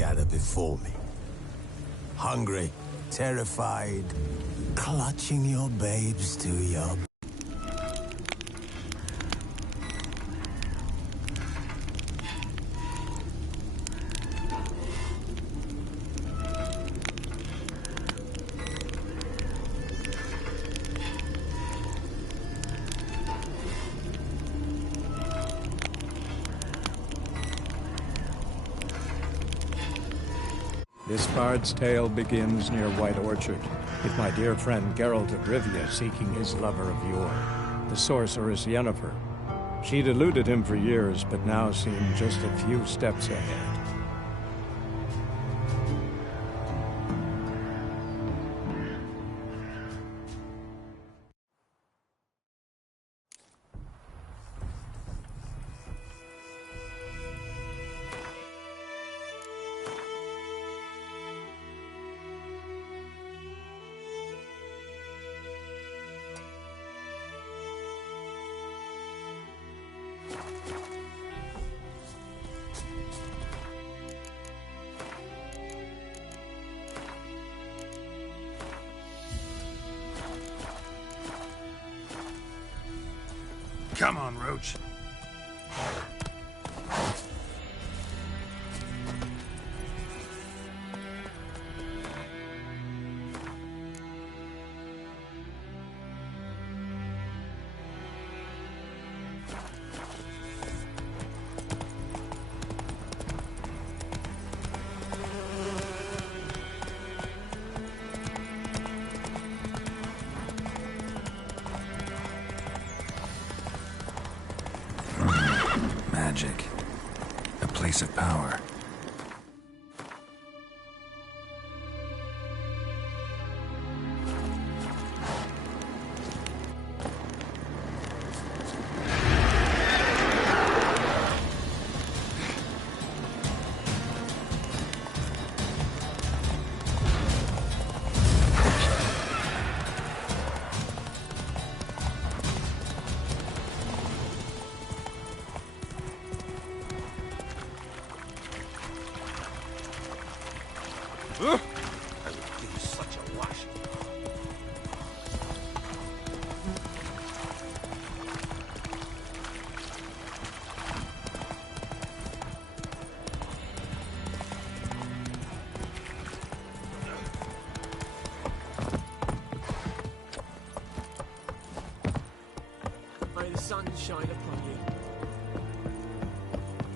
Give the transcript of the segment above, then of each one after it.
gather before me. Hungry, terrified, clutching your babes to your... This bard's tale begins near White Orchard, with my dear friend Geralt of Rivia seeking his lover of yore, the sorceress Yennefer. She'd eluded him for years, but now seemed just a few steps ahead. Come on, Roach. Magic. A place of power. I would give you such a wash. May the sun shine upon you.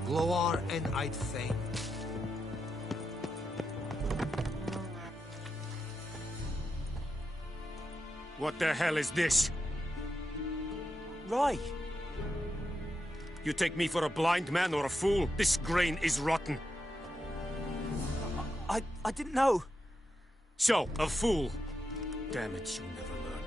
Gloar and I'd fain. What the hell is this? Right. You take me for a blind man or a fool? This grain is rotten. I didn't know. So, a fool. Damn it, you never learn.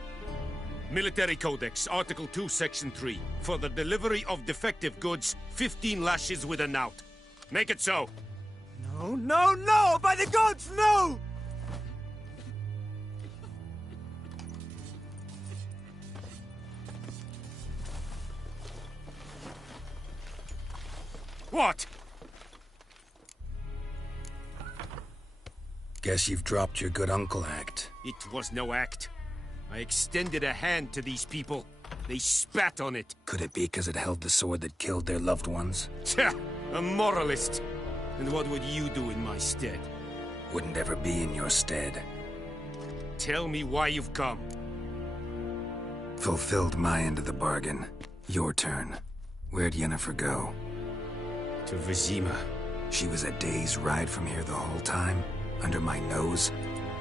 Military Codex, Article 2, Section 3. For the delivery of defective goods, 15 lashes with a knout. Make it so. No, no, no! By the gods, no! What? Guess you've dropped your good uncle act. It was no act. I extended a hand to these people. They spat on it. Could it be because it held the sword that killed their loved ones? Tja, a moralist. And what would you do in my stead? Wouldn't ever be in your stead. Tell me why you've come. Fulfilled my end of the bargain. Your turn. Where'd Yennefer go? To Vizima. She was a day's ride from here the whole time? Under my nose?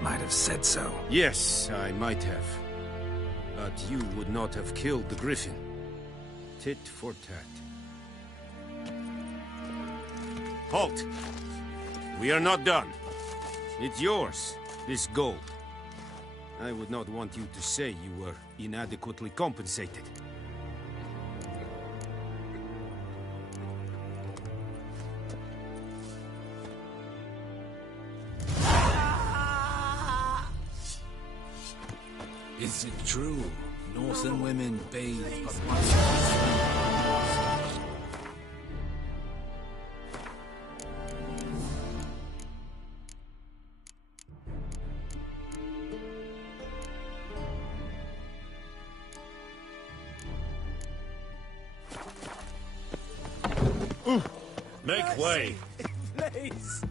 Might have said so. Yes, I might have. But you would not have killed the griffin. Tit for tat. Halt! We are not done. It's yours, this gold. I would not want you to say you were inadequately compensated. Is it true? Northern women bathe but once. Make way! Please!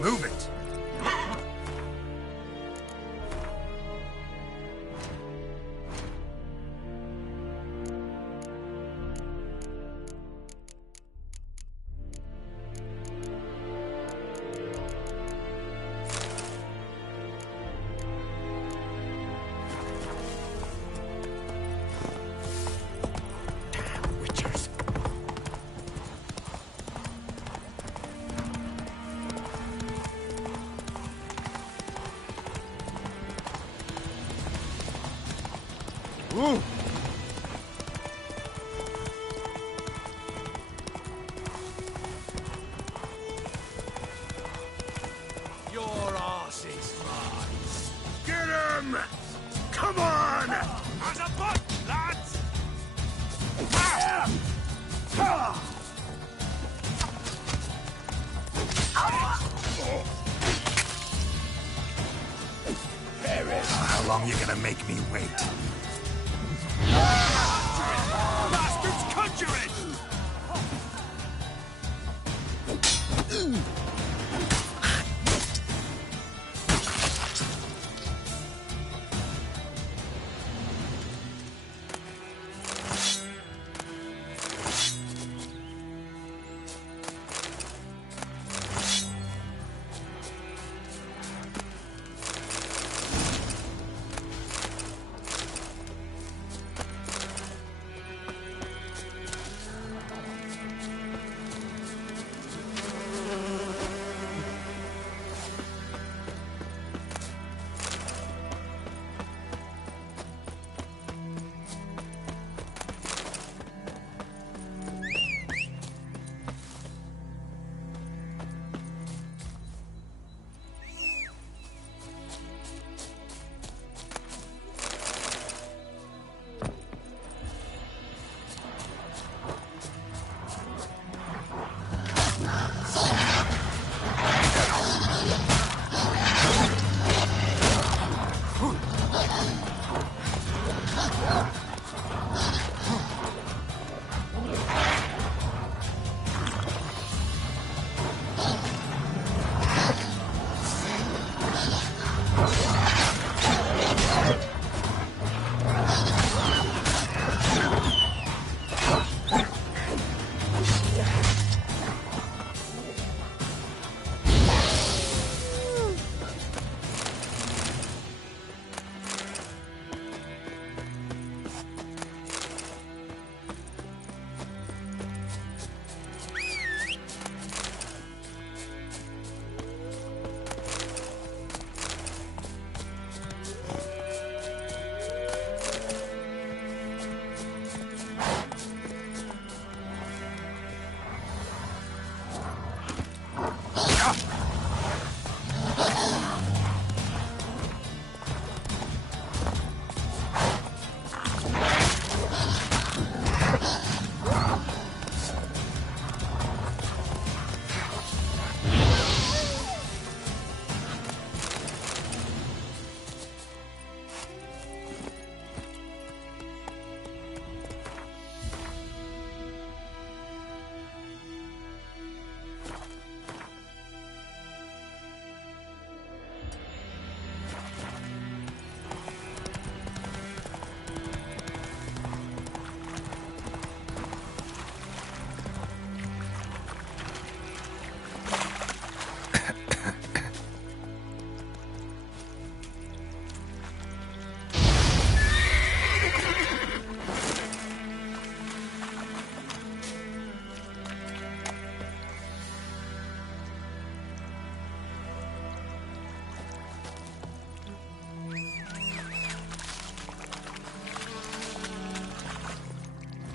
Move it! Your ass is mine. Get him! Come on! On the butt, lads! How long you gonna make me wait? Bastards conjuring!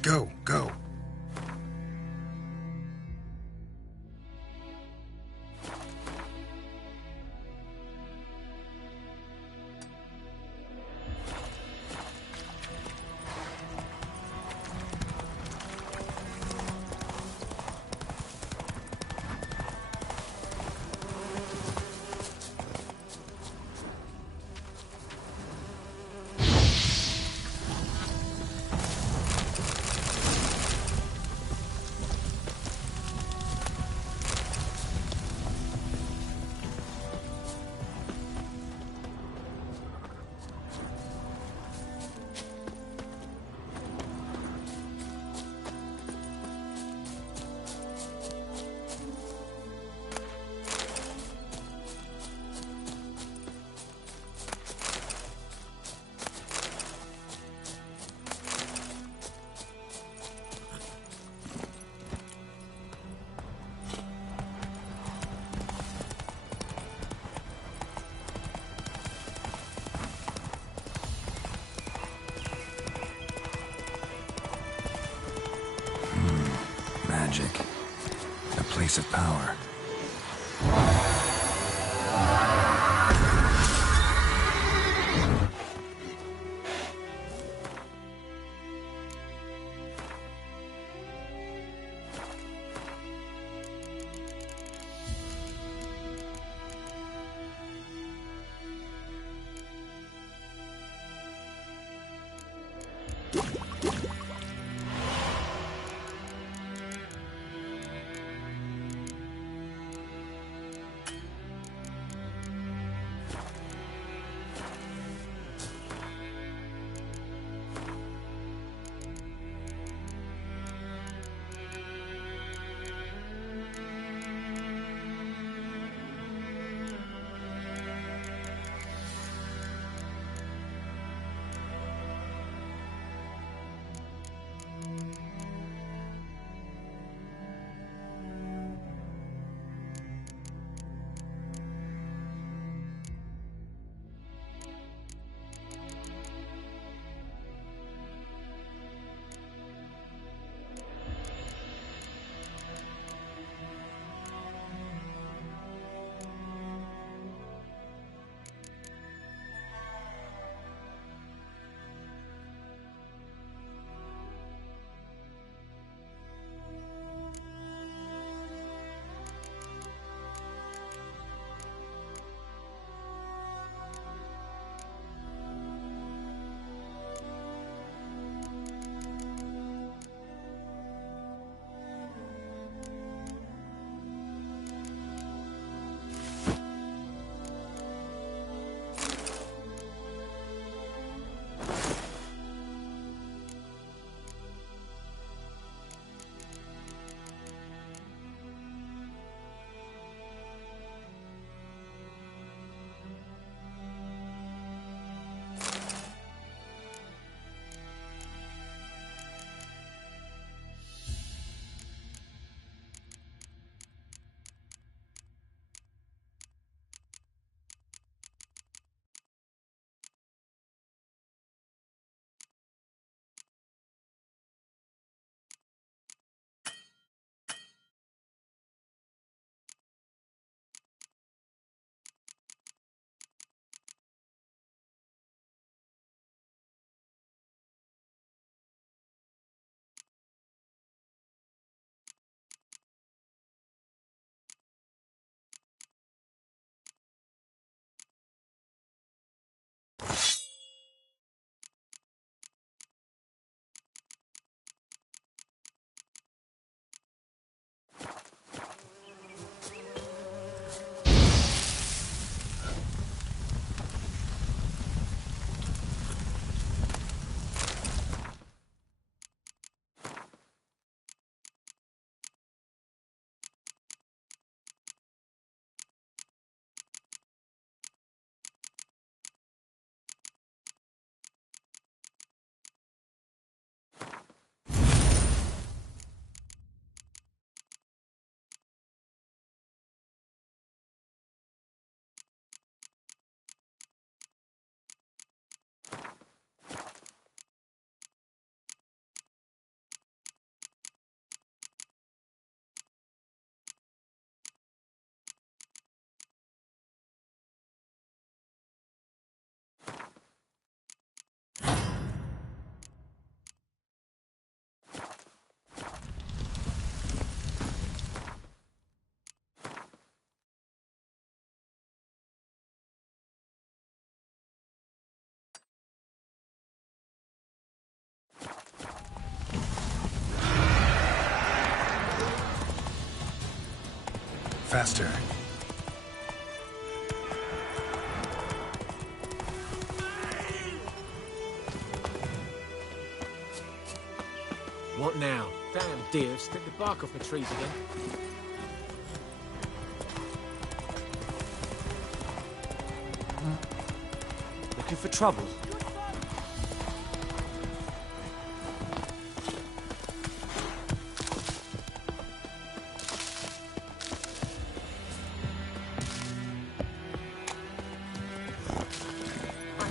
Go, go. place of power. Faster. What now? Damn deer, stick the bark off the trees again. Looking for trouble?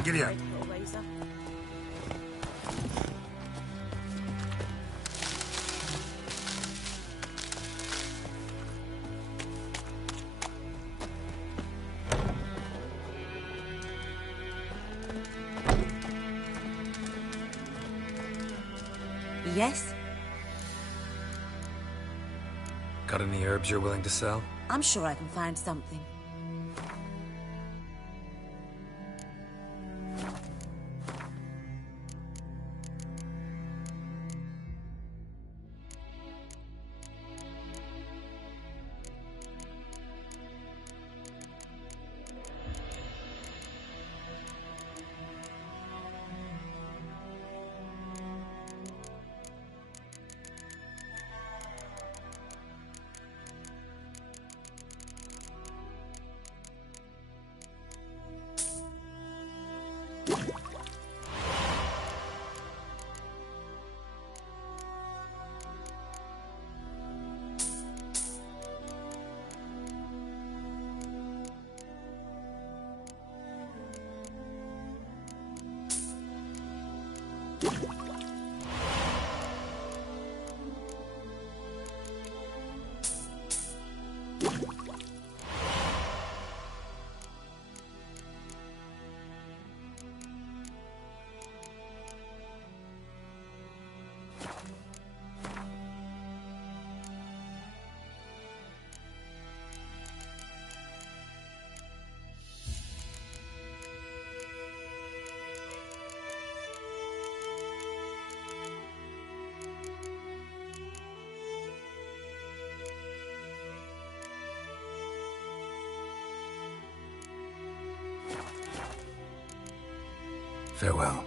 Giddy up. Yes? Got any herbs you're willing to sell? I'm sure I can find something. Farewell.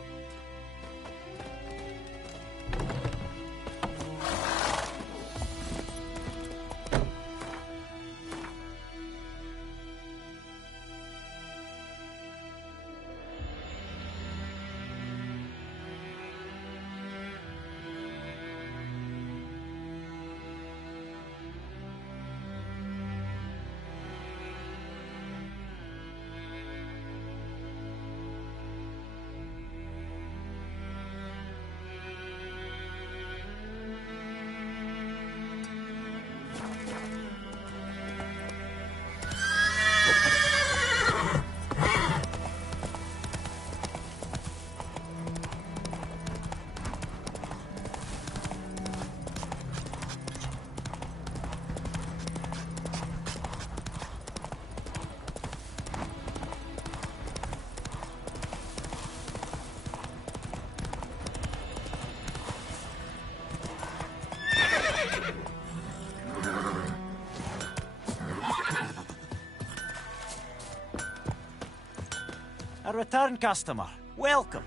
A return customer. Welcome.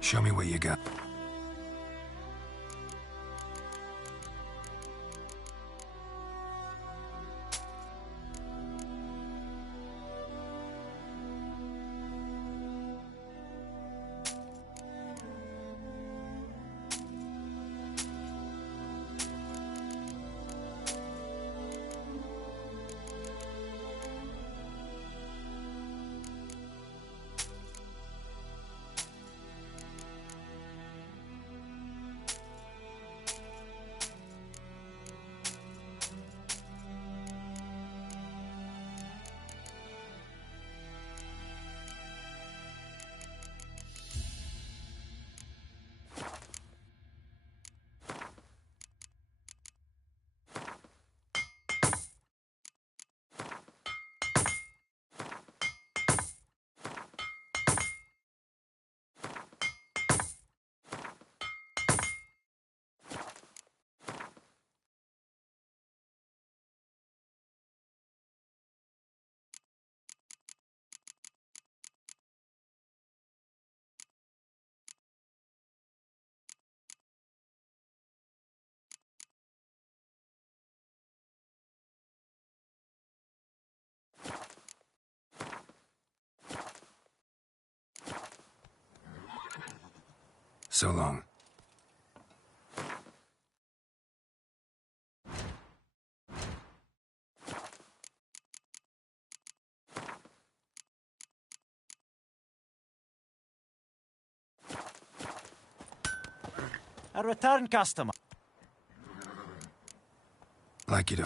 Show me what you got. So long. A return customer. Like you to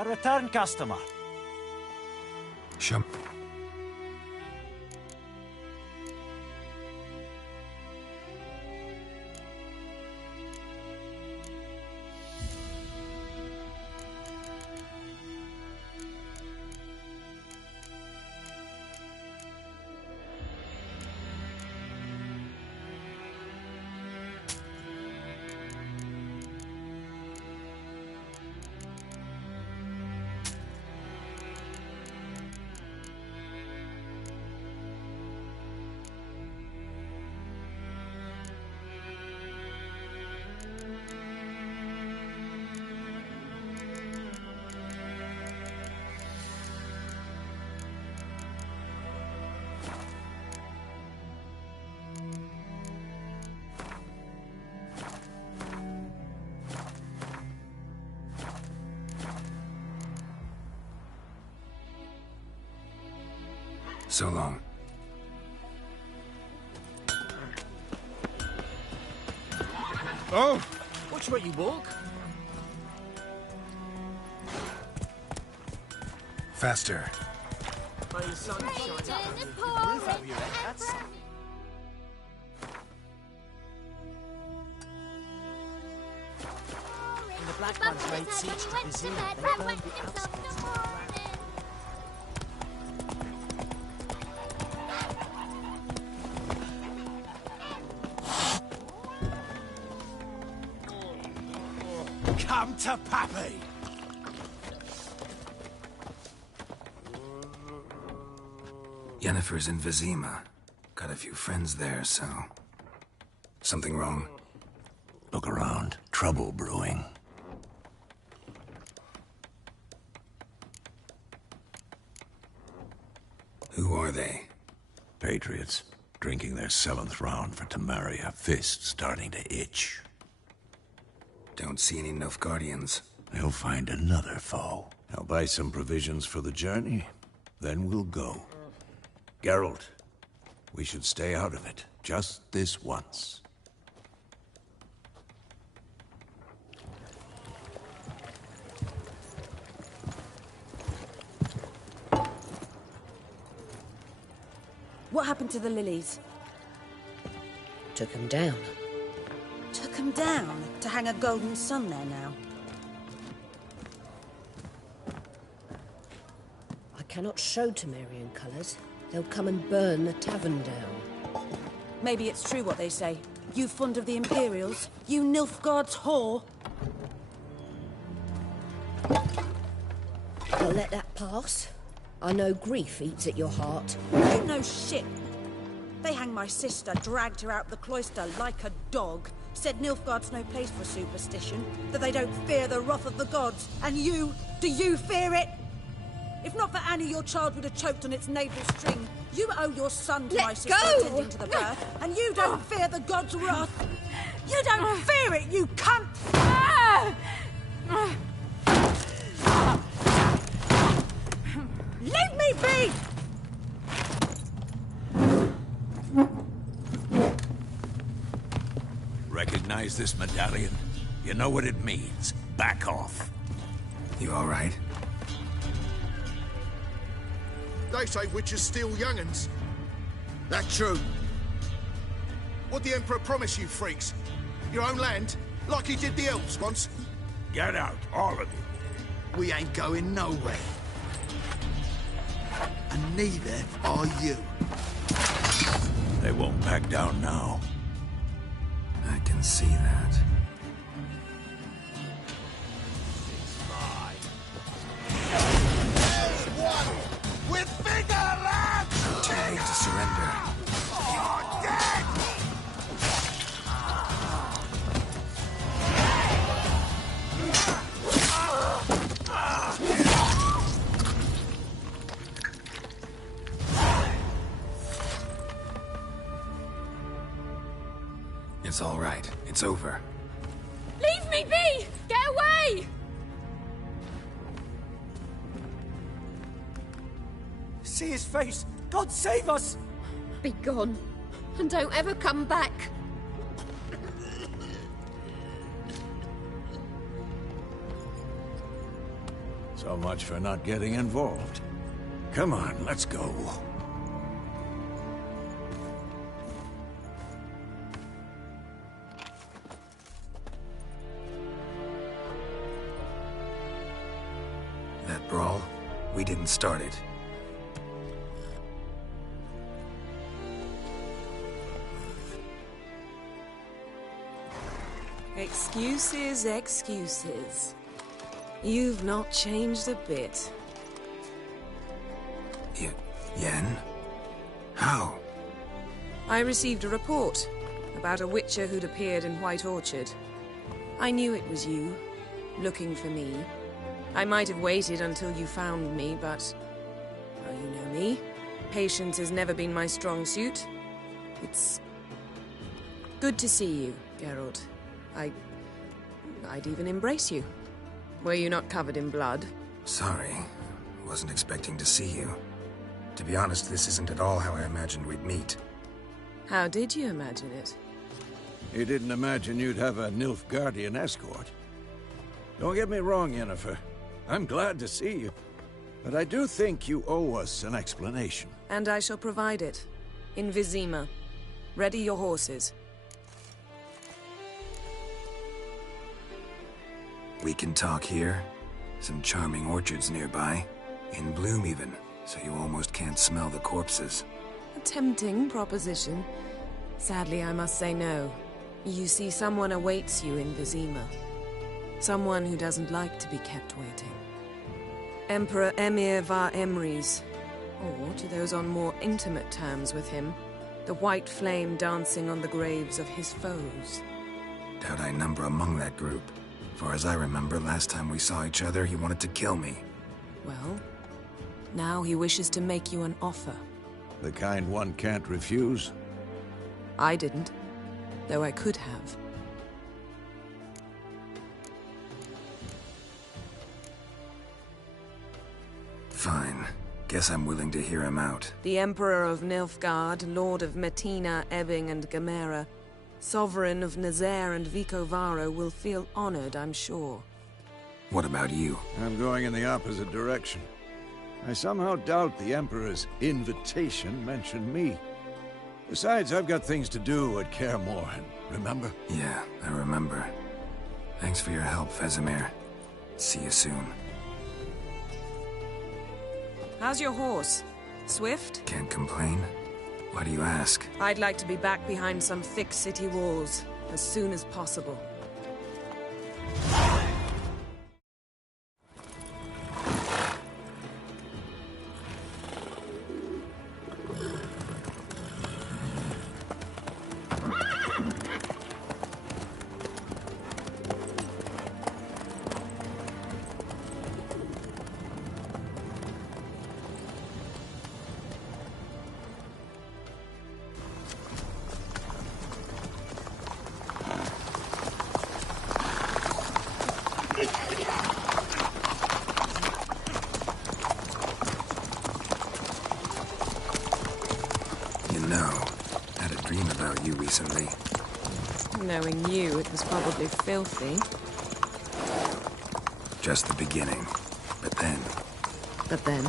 A return customer. Show. So long. Oh! Watch where you walk. Faster. May the sun shine Raging up. and pouring That's and When the Black Ones laid siege to Vizima, they burned the outskirts. Come to Pappy! Yennefer's in Vizima. Got a few friends there, so... Something wrong? Look around. Trouble brewing. Who are they? Patriots. Drinking their 7th round for Temeria. Fist starting to itch. Don't see any Nilfgaardians. They'll find another foe. I'll buy some provisions for the journey. Then we'll go. Geralt, we should stay out of it. Just this once. What happened to the lilies? Took him down. Took them down to hang a golden sun there now. I cannot show Temerian colours. They'll come and burn the tavern down. Maybe it's true what they say. You fond of the Imperials? You Nilfgaard's whore? I'll let that pass. I know grief eats at your heart. You know shit. They hanged my sister, dragged her out the cloister like a dog. Said Nilfgaard's no place for superstition, that they don't fear the wrath of the gods. And you, do you fear it? If not for Annie, your child would have choked on its navel string. You owe your son to my sister attending to the birth, and you don't fear the gods' wrath. You don't fear it, you cunt! Leave me be! Recognize this medallion? You know what it means. Back off. You all right? They say witches steal young'uns. That true. What'd the Emperor promise you, freaks? Your own land? Like he did the elves once? Get out, all of you. We ain't going nowhere. And neither are you. They won't back down now. I can see that. With bigger lads! Too late to surrender. You're dead! It's all right. It's over. Leave me be! Get away! See his face! God save us! Be gone, and don't ever come back. So much for not getting involved. Come on, let's go. That brawl, we didn't start it. Excuses, excuses. You've not changed a bit. Yen? How? I received a report about a witcher who'd appeared in White Orchard. I knew it was you, looking for me. I might have waited until you found me, but... well, you know me. Patience has never been my strong suit. It's... good to see you, Geralt. I'd even embrace you. Were you not covered in blood? Sorry. Wasn't expecting to see you. To be honest, this isn't at all how I imagined we'd meet. How did you imagine it? You didn't imagine you'd have a Nilfgaardian escort. Don't get me wrong, Yennefer. I'm glad to see you. But I do think you owe us an explanation. And I shall provide it. In Vizima. Ready your horses. We can talk here. Some charming orchards nearby. In bloom even, so you almost can't smell the corpses. A tempting proposition. Sadly, I must say no. You see, someone awaits you in Vizima. Someone who doesn't like to be kept waiting. Emperor Emir var Emrys. Or, to those on more intimate terms with him, the white flame dancing on the graves of his foes. Doubt I number among that group. Far as I remember, last time we saw each other, he wanted to kill me. Well, now he wishes to make you an offer. The kind one can't refuse? I didn't, though I could have. Fine. Guess I'm willing to hear him out. The Emperor of Nilfgaard, Lord of Metina, Ebbing, and Gamera, Sovereign of Nazaire and Vicovaro will feel honored, I'm sure. What about you? I'm going in the opposite direction. I somehow doubt the Emperor's invitation mentioned me. Besides, I've got things to do at Kaer Morhen, remember? Yeah, I remember. Thanks for your help, Vesemir. See you soon. How's your horse? Swift? Can't complain. Why do you ask? I'd like to be back behind some thick city walls, as soon as possible. Recently. Knowing you, it was probably filthy. Just the beginning. But then... But then?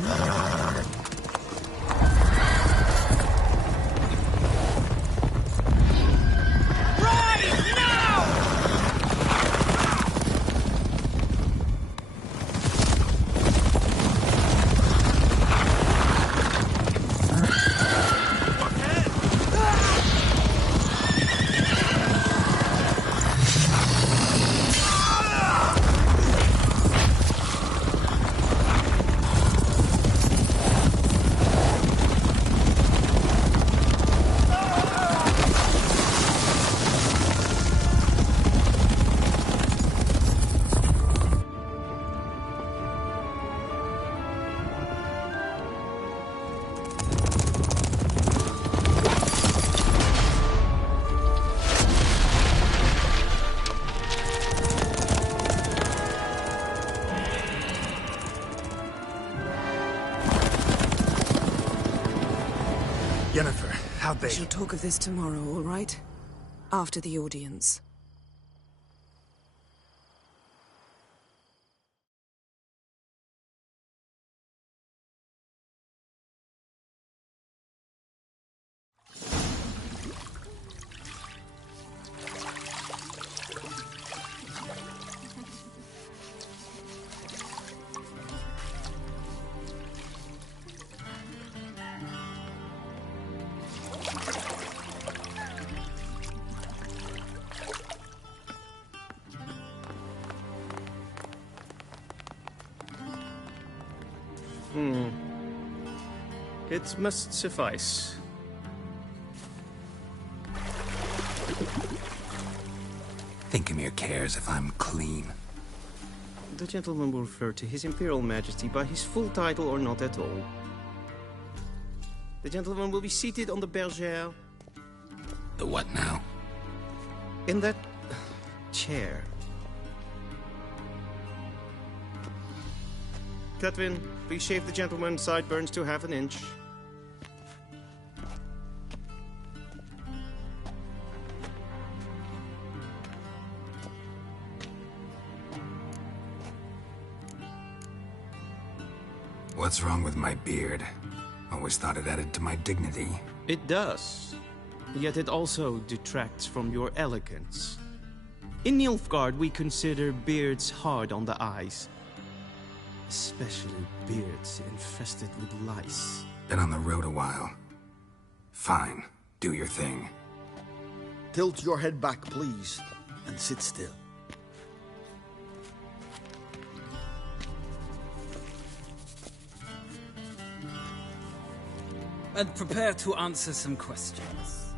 Yennefer, how'd they... We shall talk of this tomorrow, all right? After the audience. It must suffice. Thinkemere cares if I'm clean. The gentleman will refer to His Imperial Majesty by his full title or not at all. The gentleman will be seated on the bergère. The what now? In that chair. Catwin, please shave the gentleman's sideburns to half an inch. What's wrong with my beard? Always thought it added to my dignity. It does. Yet it also detracts from your elegance. In Nilfgaard, we consider beards hard on the eyes. Especially beards infested with lice. Been on the road a while. Fine, do your thing. Tilt your head back, please, and sit still. And prepare to answer some questions.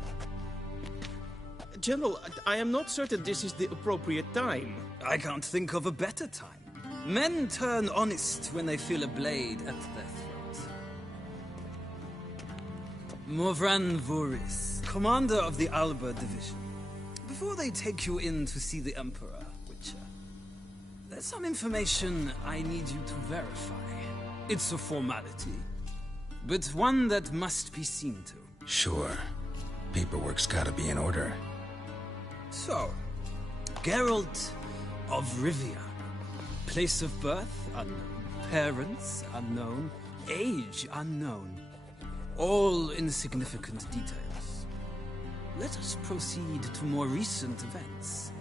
General, I am not certain this is the appropriate time. I can't think of a better time. Men turn honest when they feel a blade at their throat. Morvran Voris, commander of the Alba Division. Before they take you in to see the Emperor, Witcher, there's some information I need you to verify. It's a formality, but one that must be seen to. Sure. Paperwork's gotta be in order. So, Geralt of Rivia. Place of birth, unknown. Parents, unknown. Age, unknown. All insignificant details. Let us proceed to more recent events.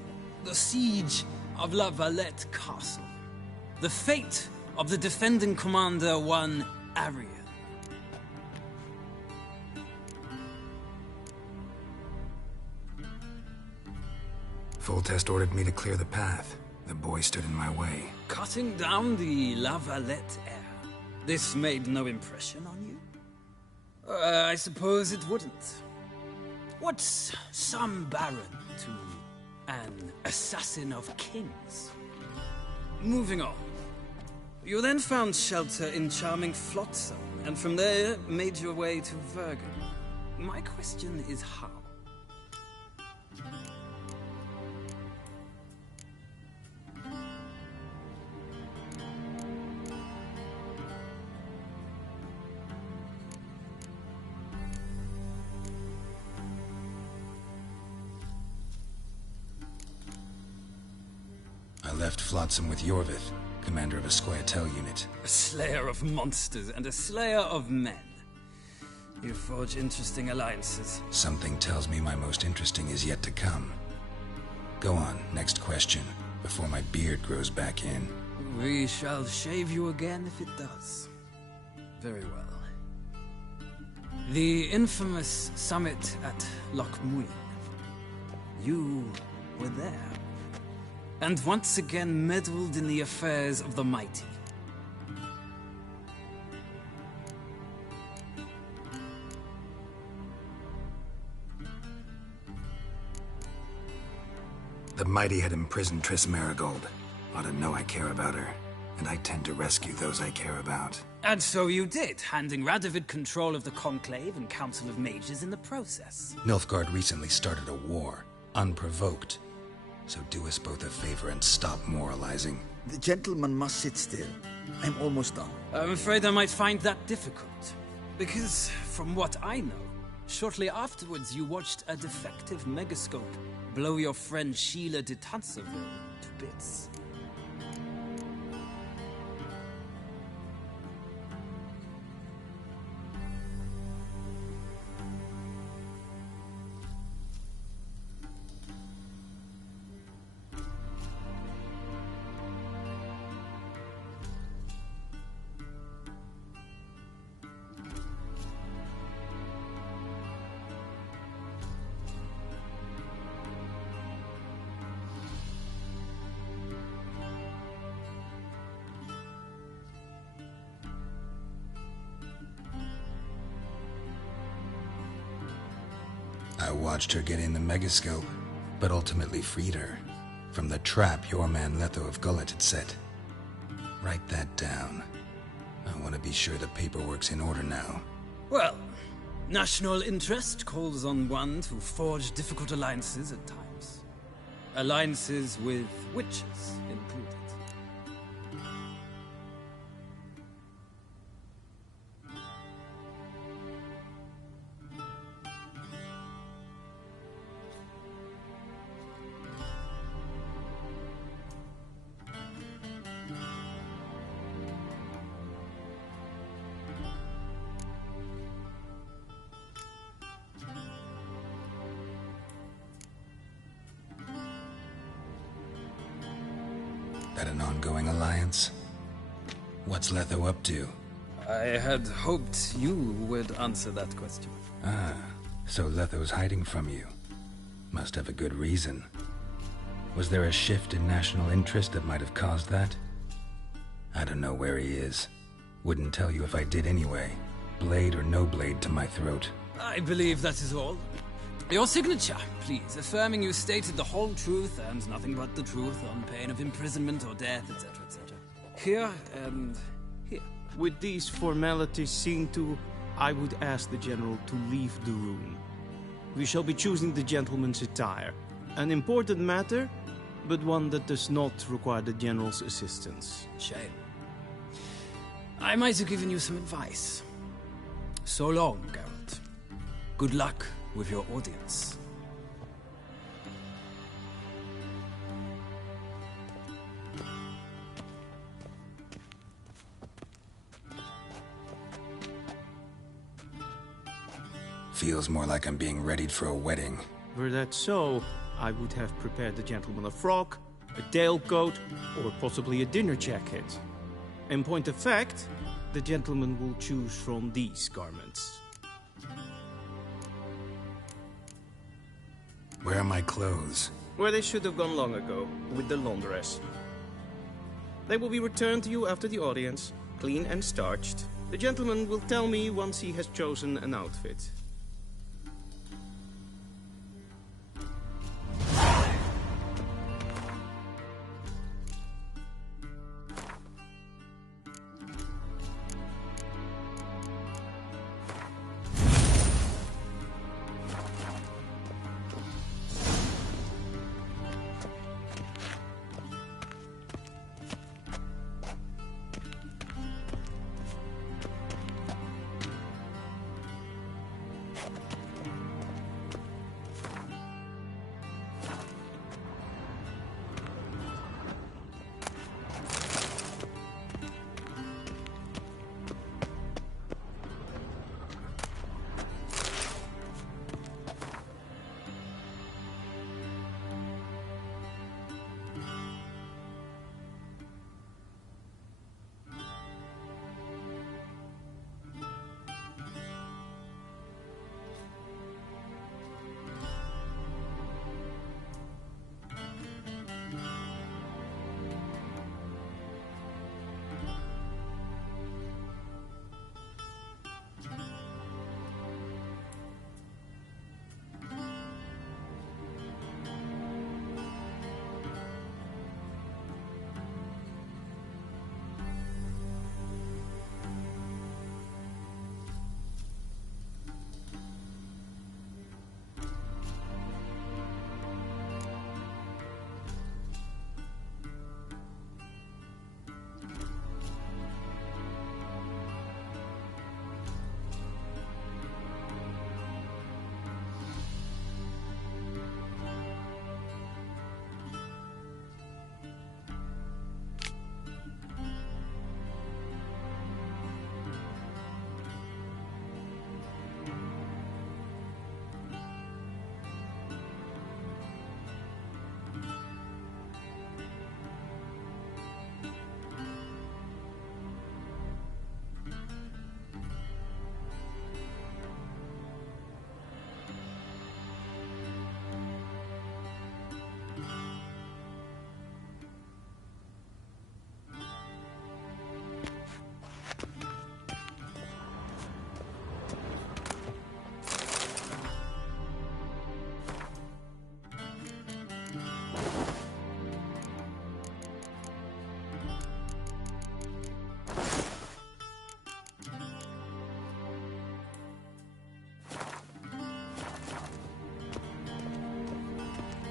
The siege of La Valette Castle. The fate of the defending commander, one Arian. Foltest ordered me to clear the path. The boy stood in my way. Cutting down the La Valette heir. This made no impression on you? I suppose it wouldn't. What's some baron to an assassin of kings? Moving on. You then found shelter in charming Flotsam, and from there made your way to Vergen. My question is how? I left Flotsam with Yorvith, commander of a Scoia'tael unit. A slayer of monsters and a slayer of men. You forge interesting alliances. Something tells me my most interesting is yet to come. Go on, next question, before my beard grows back in. We shall shave you again if it does. Very well. The infamous summit at Loch Muin. You were there. And once again meddled in the affairs of the mighty. The mighty had imprisoned Triss Marigold. Ought to know I care about her, and I tend to rescue those I care about. And so you did, handing Radovid control of the Conclave and Council of Mages in the process. Nilfgaard recently started a war, unprovoked. So do us both a favor and stop moralizing. The gentleman must sit still. I'm almost done. I'm afraid I might find that difficult. Because, from what I know, shortly afterwards you watched a defective megascope blow your friend Sheila de Tanserville to bits. I watched her get in the megascope, but ultimately freed her from the trap your man Letho of Gullet had set. Write that down. I want to be sure the paperwork's in order now. Well, national interest calls on one to forge difficult alliances at times. Alliances with witches included. That an ongoing alliance? What's Letho up to? I had hoped you would answer that question. Ah, so Letho's hiding from you. Must have a good reason. Was there a shift in national interest that might have caused that? I don't know where he is. Wouldn't tell you if I did anyway. Blade or no blade to my throat. I believe that is all. Your signature, please, affirming you stated the whole truth and nothing but the truth on pain of imprisonment or death, etc., etc. Here and here. With these formalities seen to, I would ask the General to leave the room. We shall be choosing the gentleman's attire. An important matter, but one that does not require the General's assistance. Shame. I might have given you some advice. So long, Geralt. Good luck with your audience. Feels more like I'm being readied for a wedding. Were that so, I would have prepared the gentleman a frock, a tailcoat, or possibly a dinner jacket. In point of fact, the gentleman will choose from these garments. Where are my clothes? Where they should have gone long ago, with the laundress. They will be returned to you after the audience, clean and starched. The gentleman will tell me once he has chosen an outfit.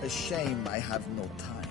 A shame I have no time.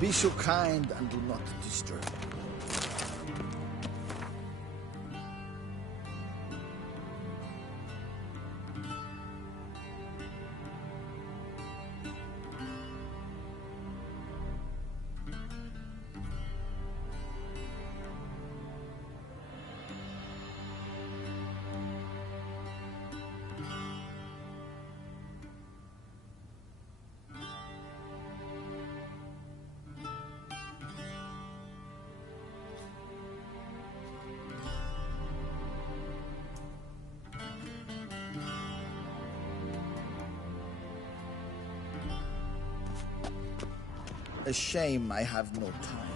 Be so kind and do not disturb. A shame I have no time.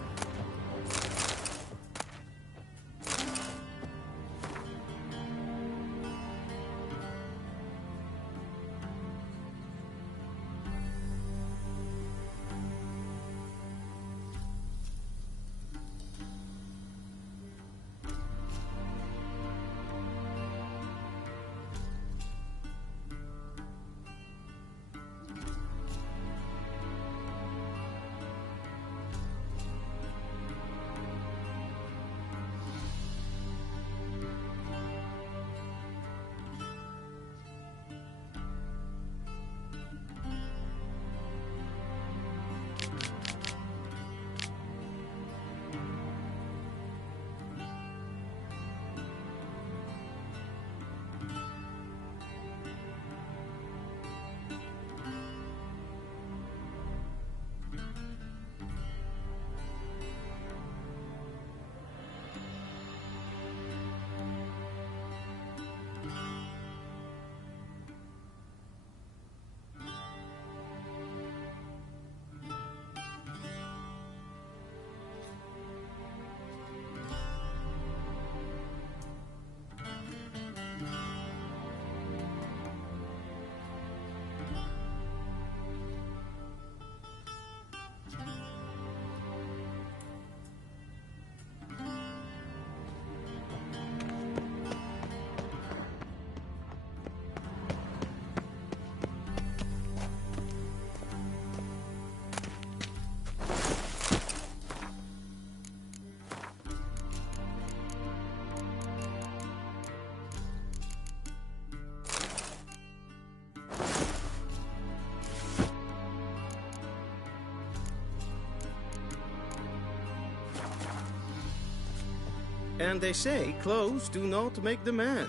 And they say clothes do not make the man.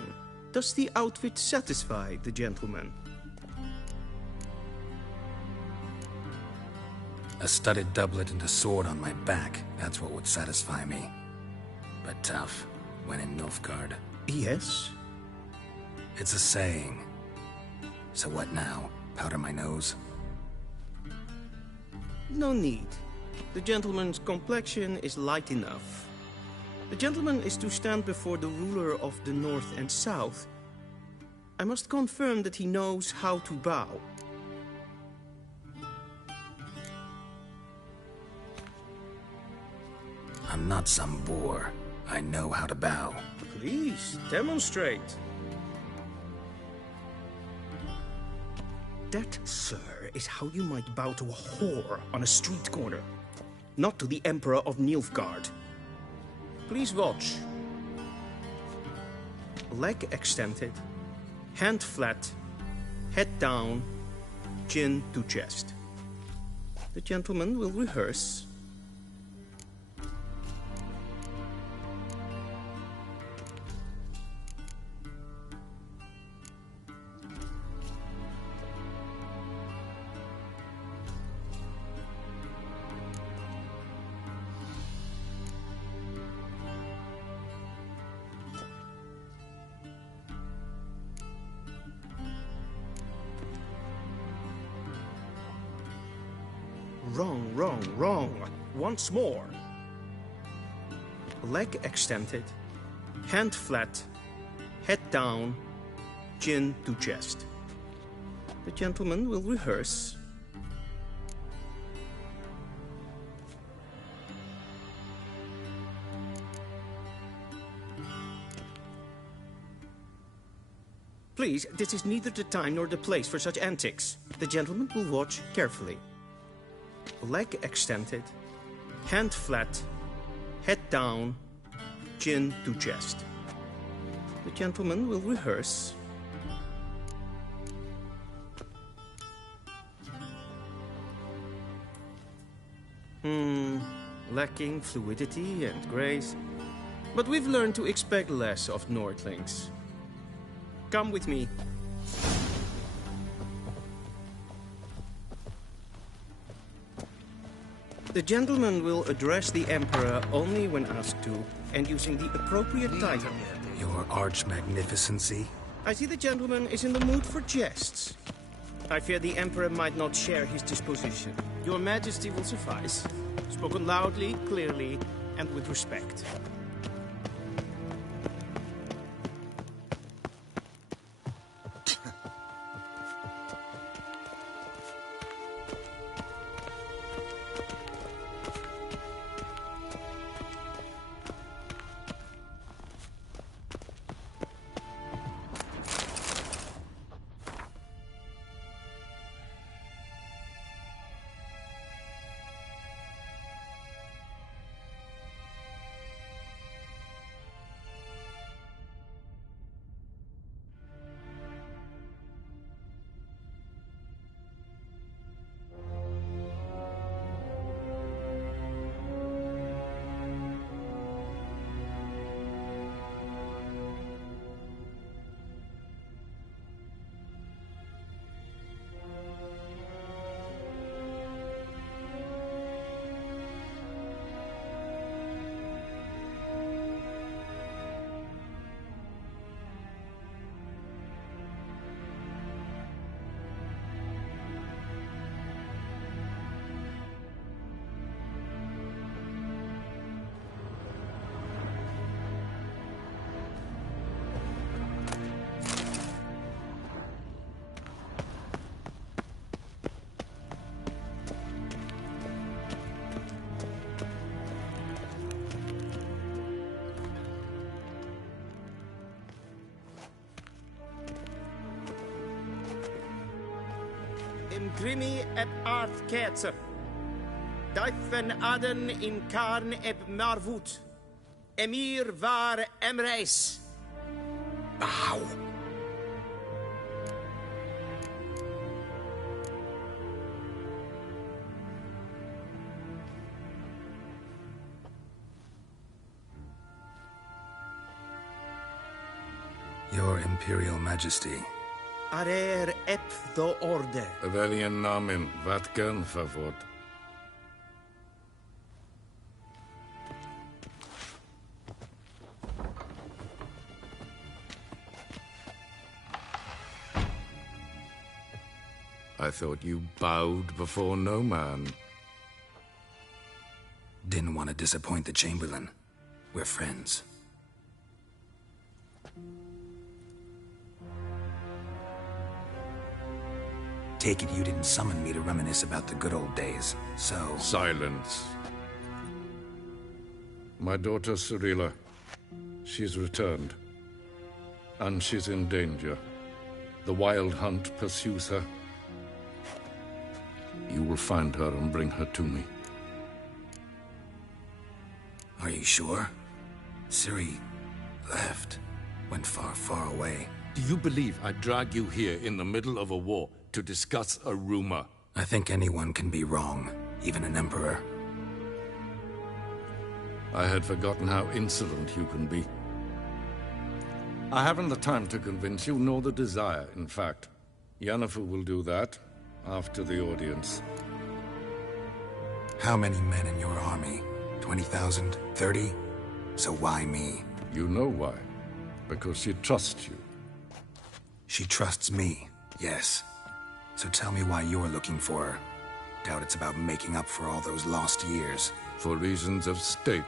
Does the outfit satisfy the gentleman? A studded doublet and a sword on my back, that's what would satisfy me. But tough, when in Nilfgaard. Yes? It's a saying. So what now? Powder my nose? No need. The gentleman's complexion is light enough. The gentleman is to stand before the ruler of the North and South. I must confirm that he knows how to bow. I'm not some boor. I know how to bow. Please, demonstrate. That, sir, is how you might bow to a whore on a street corner. Not to the Emperor of Nilfgaard. Please watch. Leg extended, hand flat, head down, chin to chest. The gentleman will rehearse. Wrong. Once more. Leg extended, hand flat, head down, chin to chest. The gentleman will rehearse. Please, this is neither the time nor the place for such antics. The gentleman will watch carefully. Leg extended, hand flat, head down, chin to chest. The gentleman will rehearse. Lacking fluidity and grace. But we've learned to expect less of Nordlings. Come with me. The gentleman will address the Emperor only when asked to, and using the appropriate title. Your Arch-Magnificency? I see the gentleman is in the mood for jests. I fear the Emperor might not share his disposition. Your Majesty will suffice. Spoken loudly, clearly, and with respect. Grimi eb art ketzer. Duifen aden in karn eb marvoet. Emir var emreis. Bow. Your Imperial Majesty. Arer ep the orde. Weljen namen, wat kan favort? I thought you bowed before no man. Didn't want to disappoint the Chamberlain. We're friends. Take it you didn't summon me to reminisce about the good old days, so... Silence. My daughter Cirilla, she's returned. And she's in danger. The Wild Hunt pursues her. You will find her and bring her to me. Are you sure? Ciri left. Went far, far away. Do you believe I'd drag you here in the middle of a war to discuss a rumor? I think anyone can be wrong, even an emperor. I had forgotten how insolent you can be. I haven't the time to convince you, nor the desire, in fact. Yennefer will do that after the audience. How many men in your army? 20,000? 30? So why me? You know why. Because she trusts you. She trusts me, yes. So tell me why you're looking for her. Doubt it's about making up for all those lost years. For reasons of state,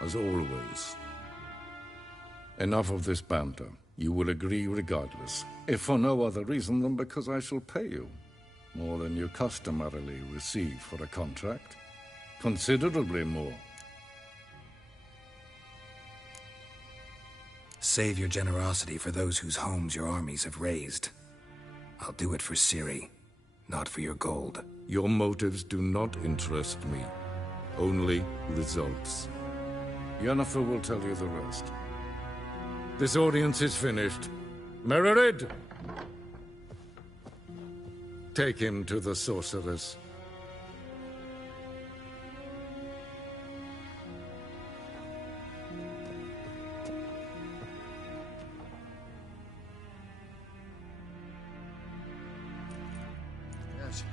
as always. Enough of this banter. You will agree regardless, if for no other reason than because I shall pay you. More than you customarily receive for a contract. Considerably more. Save your generosity for those whose homes your armies have razed. I'll do it for Ciri, not for your gold. Your motives do not interest me. Only results. Yennefer will tell you the rest. This audience is finished. Mererid! Take him to the sorceress.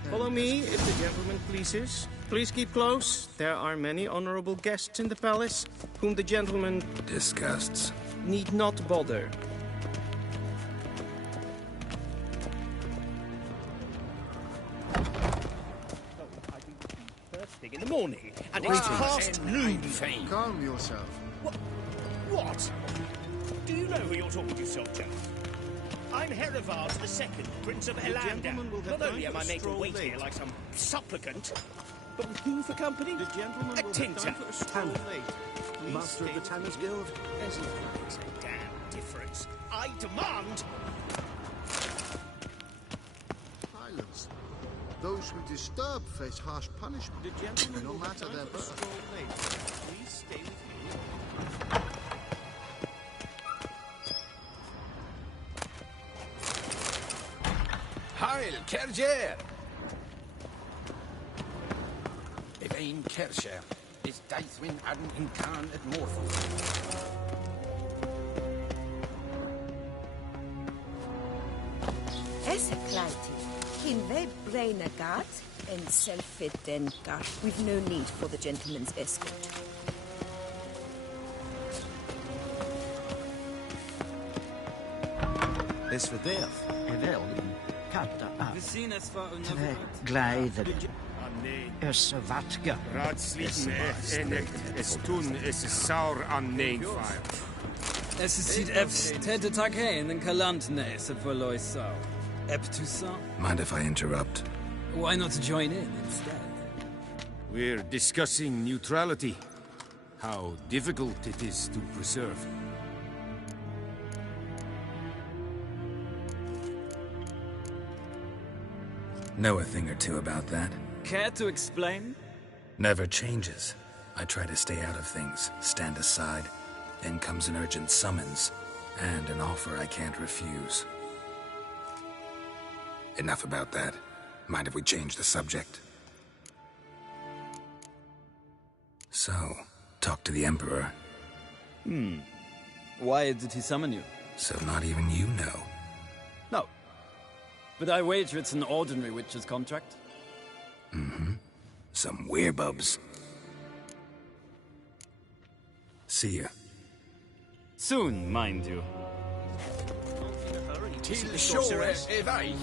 Follow me, if the gentleman pleases. Please keep close. There are many honorable guests in the palace, whom the gentleman... disgusts. ...need not bother. First thing in the morning, and it's past noon. Calm yourself. What? Do you know who you're talking to, soldier? I'm Herivard II, Prince of Elanda. Not only am I made to wait here like some supplicant, but with who for company? The gentleman a tinter. Master of the Tanners Guild? There's a damn difference. I demand... Silence. Those who disturb face harsh punishment, The gentleman no will matter return their for a birth. stroll later. Please stay with me. Heil, Kerjer! Evain Kercher, is Daithwin Adden in Khan at Morphle. Essa Clytie, in their brain a guard and self-fit and guard. We've no need for the gentleman's escort. Es för det är väl katta av. Vi synes for Tre gläder. Össevatska. Ratsliten enecht, es tun, es is saur an neinfire. Es ist sieht efs tete tag hein den kalantnäse för Loisau. Eptusa? Mind if I interrupt? Why not join in instead? We're discussing neutrality. How difficult it is to preserve. Know a thing or two about that. Care to explain? Never changes. I try to stay out of things, stand aside. Then comes an urgent summons, and an offer I can't refuse. Enough about that. Mind if we change the subject? So, talk to the Emperor. Why did he summon you? So not even you know. No. But I wager it's an ordinary witch's contract. Mm-hmm. Some werebubs. See ya. Soon, mind you. Till shore, Evai.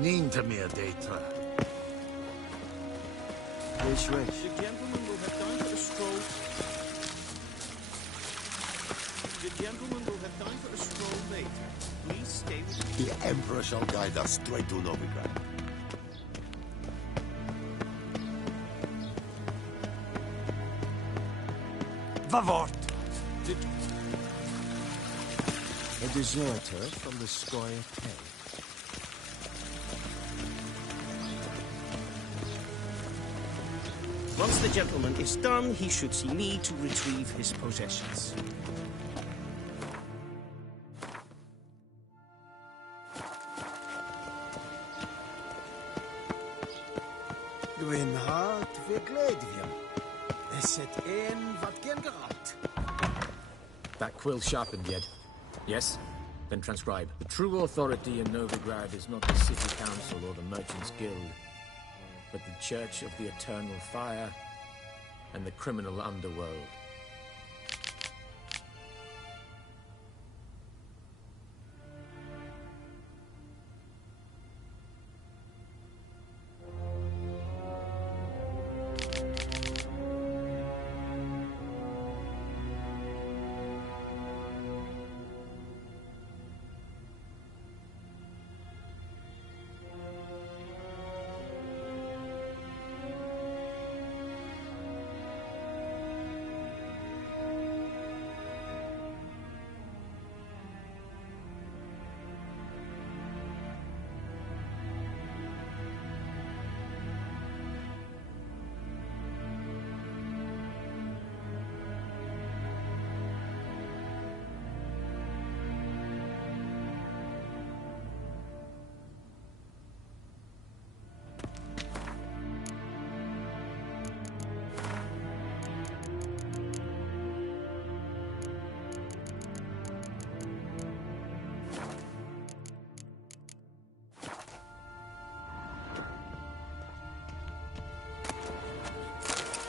Niente meer data. Wish. The gentleman will have time for a stroll. The gentleman will have time for a stroll later. Please stay with me. The Emperor shall guide us straight to Novigrad. Vavort! A deserter from the Skoye Cave. Once the gentleman is done, he should see me to retrieve his possessions. Gwyn hart fi gledfion. Eset ein wat gen gerat. That quill sharpened yet? Yes? Then transcribe. The true authority in Novigrad is not the city council or the merchants' guild, but the Church of the Eternal Fire and the criminal underworld.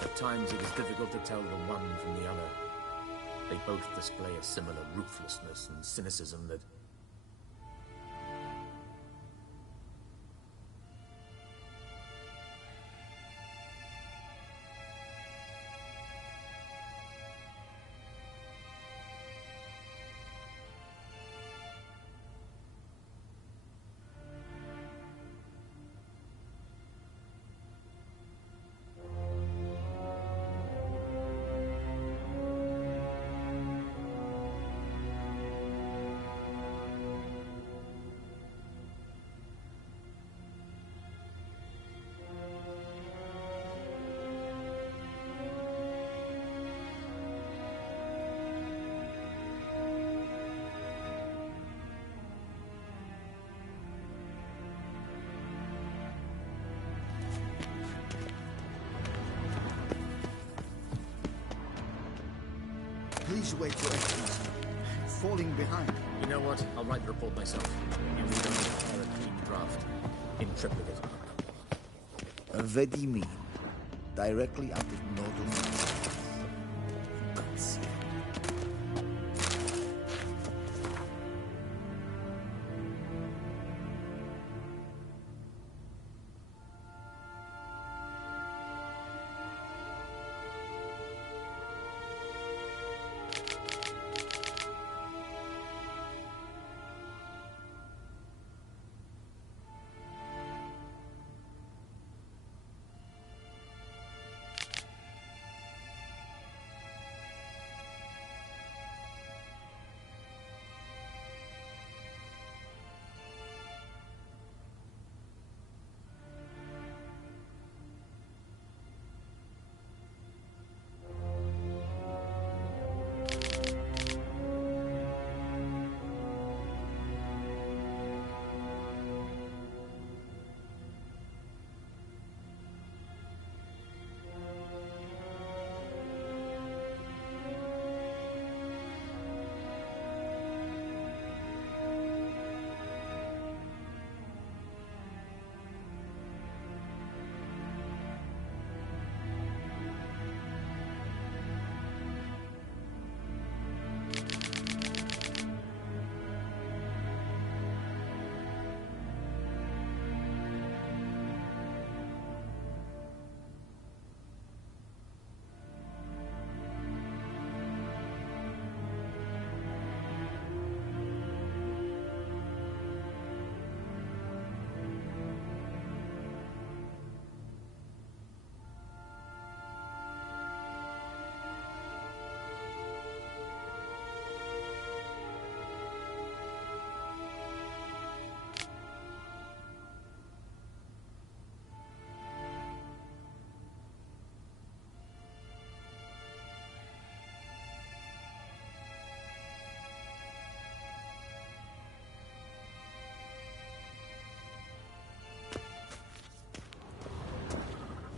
At times it is difficult to tell the one from the other. They both display a similar ruthlessness and cynicism that... Please wait, Your Excellency. Falling behind. You know what? I'll write the report myself. You read only prepare a clean draft. In triplicate. What do you mean? Directly out of northern... God's sake.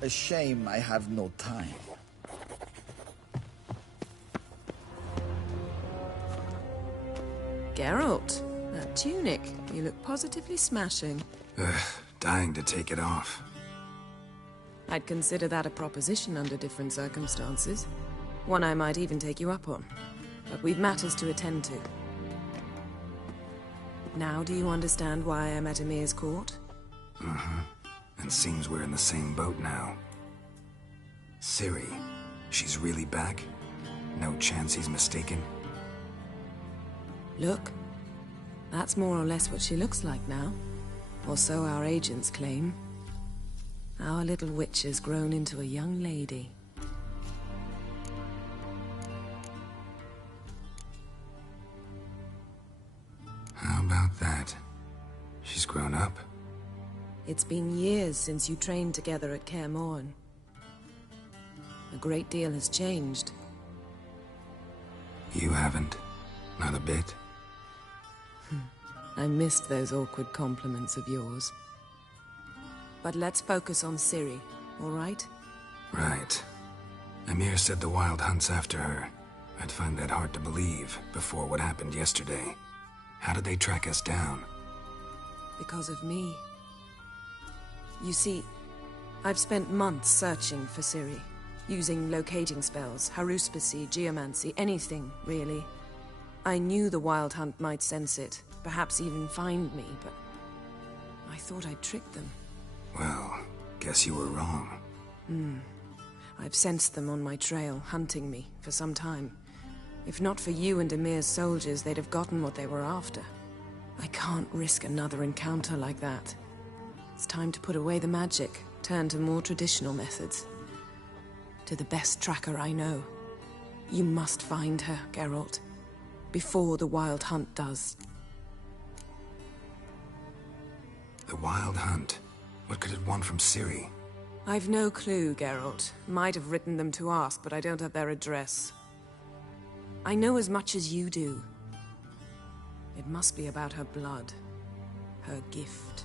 A shame I have no time. Geralt, that tunic. You look positively smashing. Dying to take it off. I'd consider that a proposition under different circumstances. One I might even take you up on. But we've matters to attend to. Now do you understand why I'm at Emir's court? Mm-hmm. And seems we're in the same boat now. Ciri, she's really back? No chance he's mistaken? Look, that's more or less what she looks like now. Or so our agents claim. Our little witch has grown into a young lady. How about that? She's grown up? It's been years since you trained together at Kaer Morhen. A great deal has changed. You haven't? Not a bit? I missed those awkward compliments of yours. But let's focus on Ciri, all right? Right. Emir said the Wild Hunt's after her. I'd find that hard to believe before what happened yesterday. How did they track us down? Because of me. You see, I've spent months searching for Ciri, using locating spells, haruspicy, geomancy, anything, really. I knew the Wild Hunt might sense it, perhaps even find me, but I thought I'd tricked them. Well, guess you were wrong. I've sensed them on my trail, hunting me, for some time. If not for you and Emir's soldiers, they'd have gotten what they were after. I can't risk another encounter like that. It's time to put away the magic, turn to more traditional methods. To the best tracker I know. You must find her, Geralt. Before the Wild Hunt does. The Wild Hunt? What could it want from Ciri? I've no clue, Geralt. Might have written them to ask, but I don't have their address. I know as much as you do. It must be about her blood. Her gift.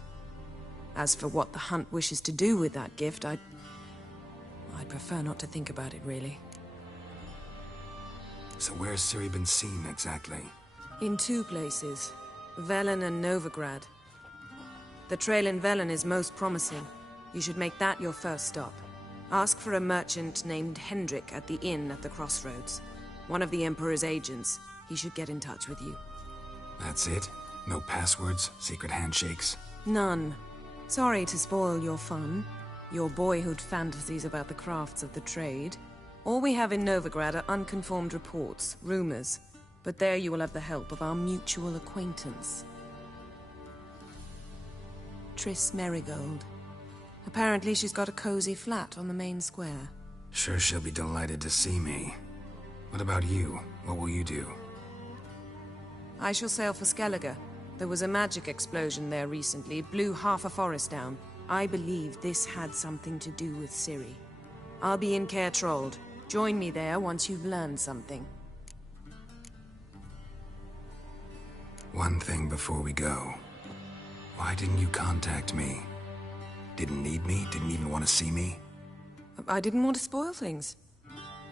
As for what the Hunt wishes to do with that gift, I'd prefer not to think about it, really. So where's Ciri been seen, exactly? In two places. Velen and Novigrad. The trail in Velen is most promising. You should make that your first stop. Ask for a merchant named Hendrik at the inn at the crossroads. One of the Emperor's agents. He should get in touch with you. That's it? No passwords? Secret handshakes? None. Sorry to spoil your fun. Your boyhood fantasies about the crafts of the trade. All we have in Novigrad are unconfirmed reports, rumors. But there you will have the help of our mutual acquaintance. Triss Merigold. Apparently she's got a cozy flat on the main square. Sure she'll be delighted to see me. What about you? What will you do? I shall sail for Skellige. There was a magic explosion there recently, blew half a forest down. I believe this had something to do with Ciri. I'll be in Caer Trold. Join me there once you've learned something. One thing before we go. Why didn't you contact me? Didn't need me? Didn't even want to see me? I didn't want to spoil things.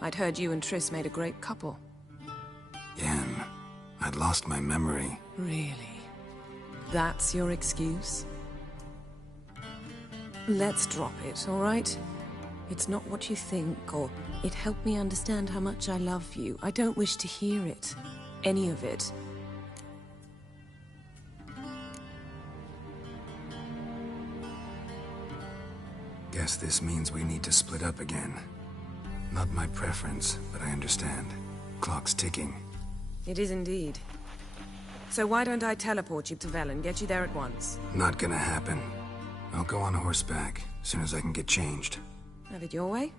I'd heard you and Triss made a great couple. Yen, I'd lost my memory. Really? That's your excuse? Let's drop it, all right? It's not what you think, or it helped me understand how much I love you. I don't wish to hear it. Any of it. Guess this means we need to split up again. Not my preference, but I understand. Clock's ticking. It is indeed. So why don't I teleport you to Velen, get you there at once? Not gonna happen. I'll go on horseback, as soon as I can get changed. Have it your way?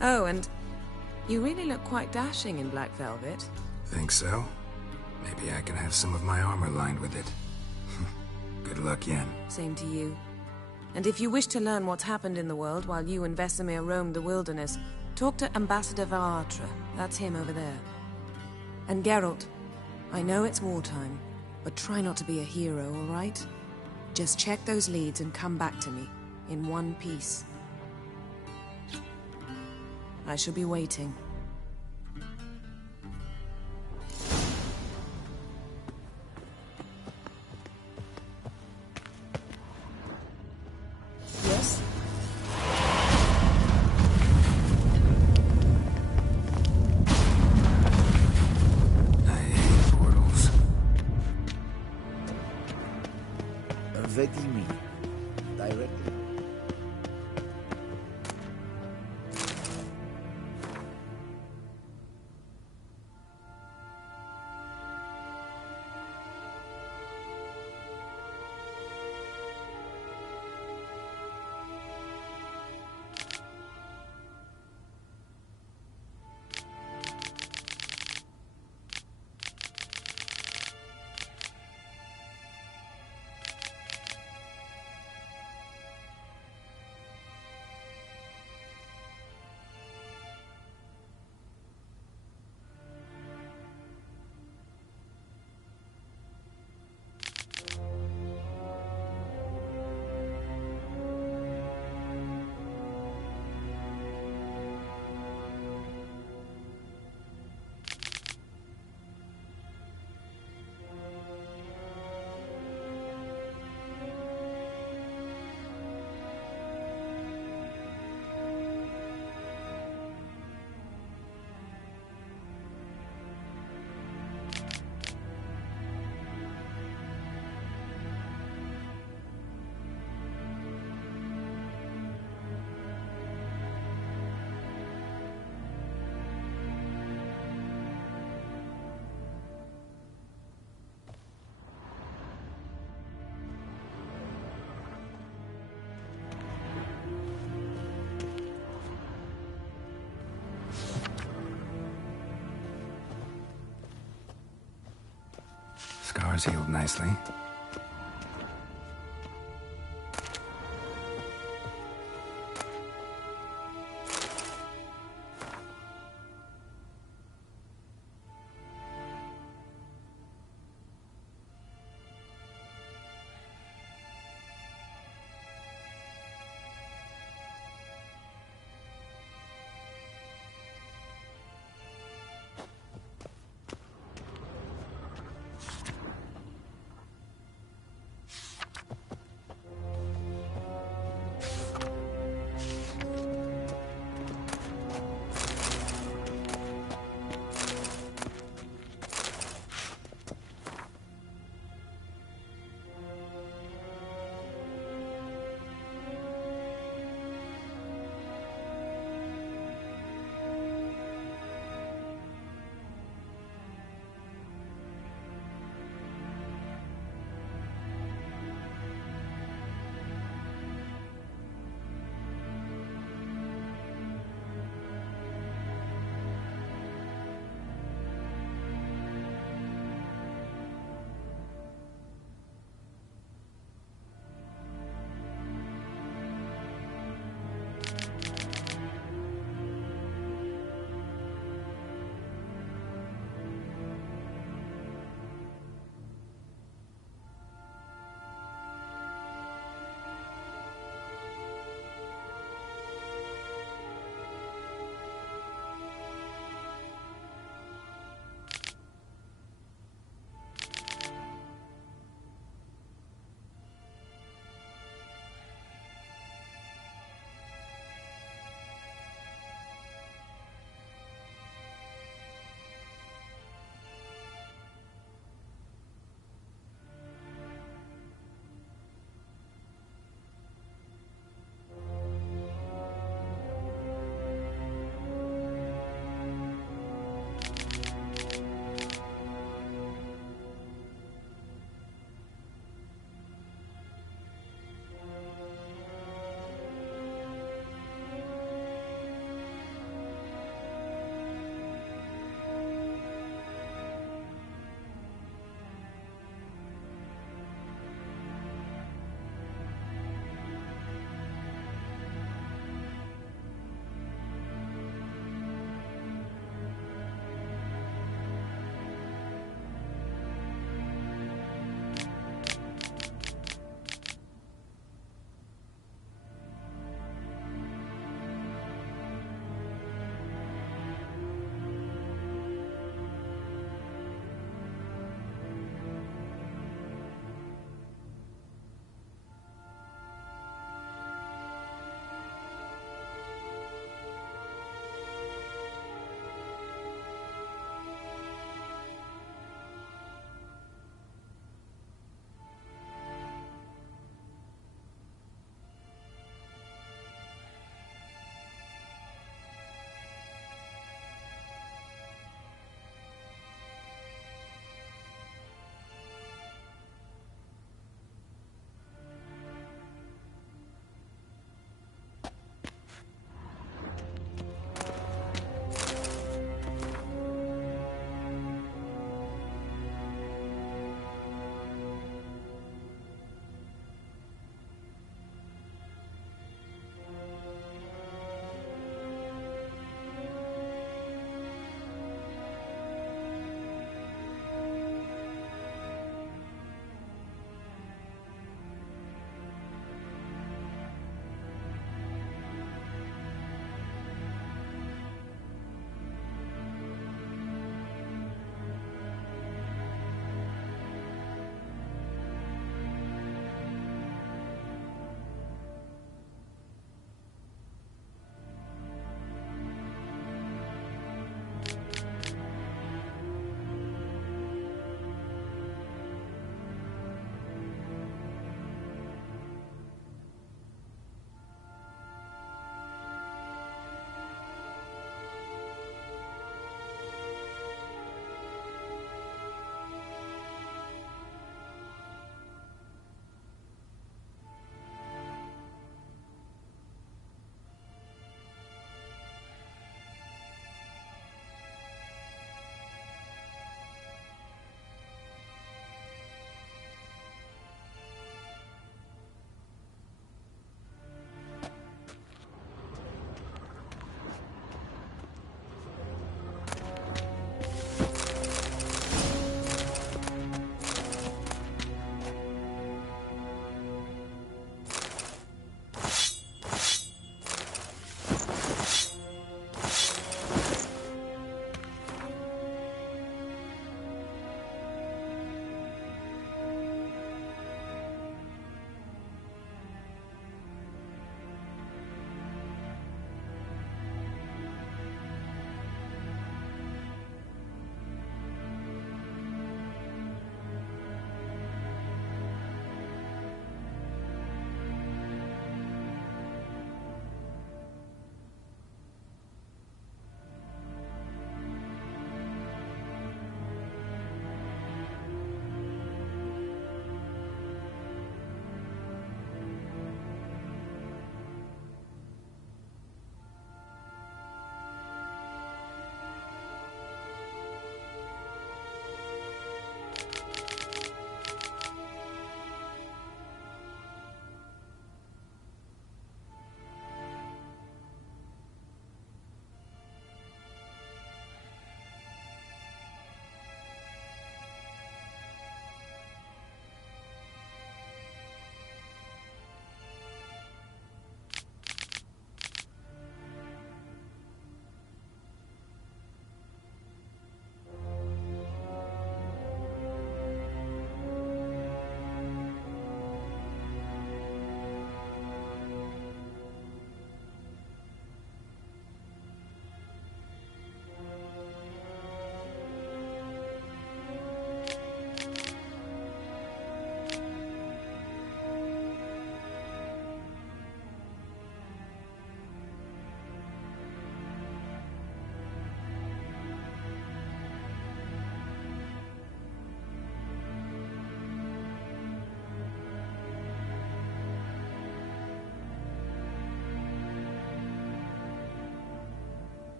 Oh, and you really look quite dashing in black velvet. Think so? Maybe I can have some of my armor lined with it. Good luck, Yen. Same to you. And if you wish to learn what's happened in the world while you and Vesemir roamed the wilderness, talk to Ambassador Varatra. That's him over there. And Geralt, I know it's wartime, but try not to be a hero, all right? Just check those leads and come back to me, in one piece. I shall be waiting. Yes? I hate portals. Vedi me. Directly. Scars healed nicely.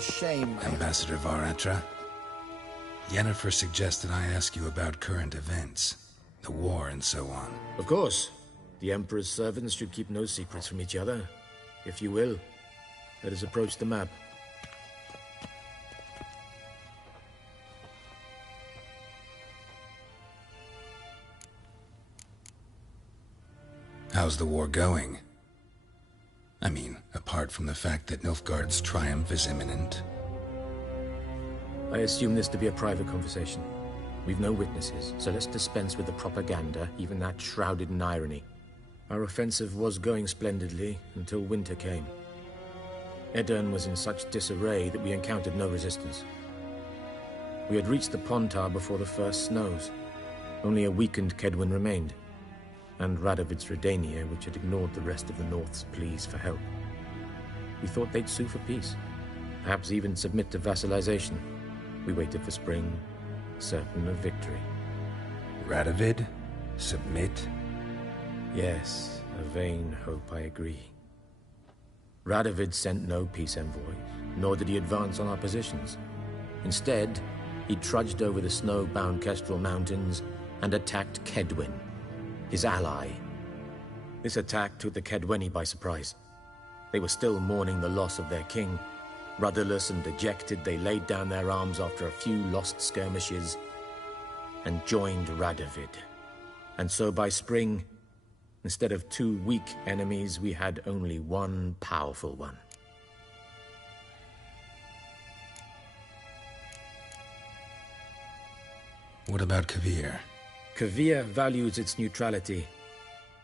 a shame. Ambassador Varatra, Yennefer suggested I ask you about current events, the war and so on. Of course. The Emperor's servants should keep no secrets from each other. If you will, let us approach the map. How's the war going? I mean, apart from the fact that Nilfgaard's triumph is imminent. I assume this to be a private conversation. We've no witnesses, so let's dispense with the propaganda, even that shrouded in irony. Our offensive was going splendidly until winter came. Edirn was in such disarray that we encountered no resistance. We had reached the Pontar before the first snows. Only a weakened Kedwin remained, and Radovid's Redania, which had ignored the rest of the North's pleas for help. We thought they'd sue for peace, perhaps even submit to vassalization. We waited for spring, certain of victory. Radovid? Submit? Yes, a vain hope, I agree. Radovid sent no peace envoys, nor did he advance on our positions. Instead, he trudged over the snow-bound Kestrel Mountains and attacked Kedwen, his ally. This attack took the Kedweni by surprise. They were still mourning the loss of their king. Rudderless and dejected, they laid down their arms after a few lost skirmishes and joined Radovid. And so by spring, instead of 2 weak enemies, we had only one powerful one. What about Kavir? Kavir values its neutrality,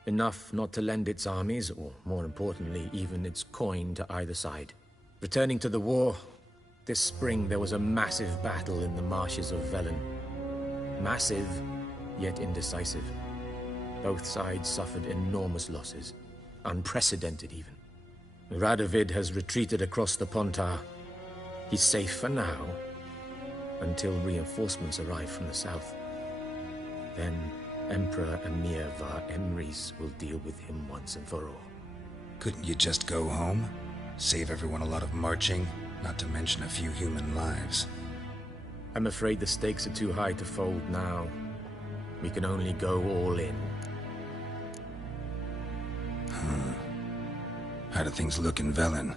enough not to lend its armies, or more importantly, even its coin to either side. Returning to the war, this spring there was a massive battle in the marshes of Velen. Massive, yet indecisive. Both sides suffered enormous losses, unprecedented even. Radovid has retreated across the Pontar. He's safe for now, until reinforcements arrive from the south. Then Emperor Emir Var Emrys will deal with him once and for all. Couldn't you just go home? Save everyone a lot of marching, not to mention a few human lives. I'm afraid the stakes are too high to fold now. We can only go all in. How do things look in Velen?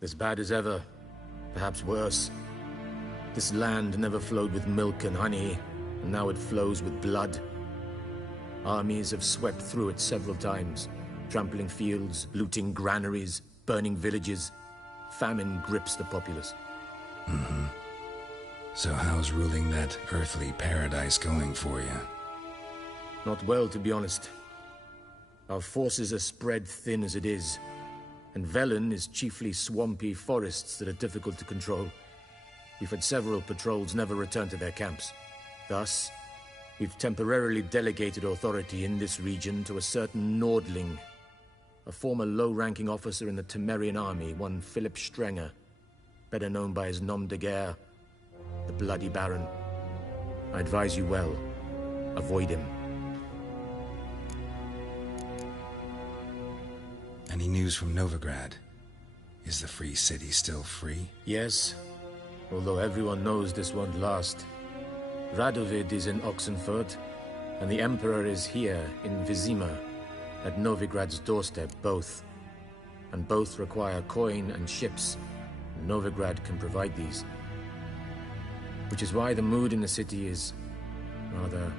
As bad as ever, perhaps worse. This land never flowed with milk and honey, and now it flows with blood. Armies have swept through it several times, trampling fields, looting granaries, burning villages. Famine grips the populace. So how's ruling that earthly paradise going for you? Not well, to be honest. Our forces are spread thin as it is, and Velen is chiefly swampy forests that are difficult to control. We've had several patrols never return to their camps. Thus, we've temporarily delegated authority in this region to a certain Nordling, a former low-ranking officer in the Temerian army, one Philip Strenger, better known by his nom de guerre, the Bloody Baron. I advise you well, avoid him. Any news from Novigrad? Is the free city still free? Yes, although everyone knows this won't last. Radovid is in Oxenfurt, and the Emperor is here in Vizima, at Novigrad's doorstep, both. And both require coin and ships. Novigrad can provide these. Which is why the mood in the city is rather,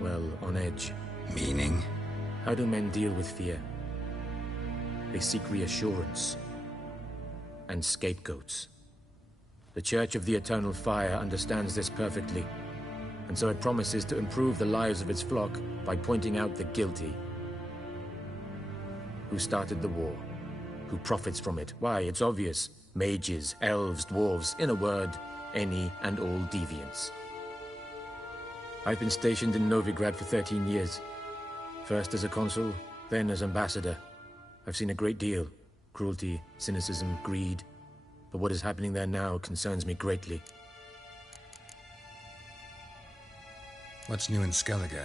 well, on edge. Meaning? How do men deal with fear? They seek reassurance and scapegoats. The Church of the Eternal Fire understands this perfectly, and so it promises to improve the lives of its flock by pointing out the guilty. Who started the war? Who profits from it? Why, it's obvious. Mages, elves, dwarves, in a word, any and all deviants. I've been stationed in Novigrad for 13 years. First as a consul, then as ambassador. I've seen a great deal. Cruelty, cynicism, greed. But what is happening there now concerns me greatly. What's new in Skellige?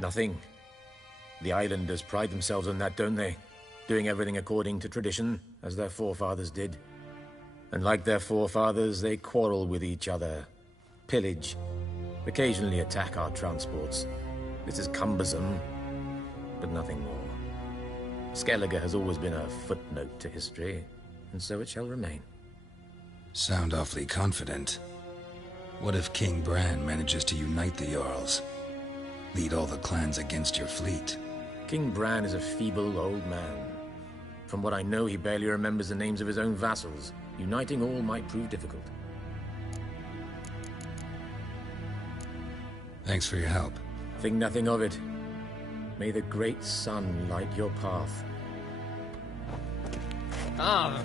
Nothing. The islanders pride themselves on that, don't they? Doing everything according to tradition, as their forefathers did. And like their forefathers, they quarrel with each other, pillage, occasionally attack our transports. This is cumbersome, but nothing more. Skellige has always been a footnote to history, and so it shall remain. Sound awfully confident. What if King Bran manages to unite the Jarls? Lead all the clans against your fleet? King Bran is a feeble old man. From what I know, he barely remembers the names of his own vassals. Uniting all might prove difficult. Thanks for your help. Think nothing of it. May the great sun light your path. Ah!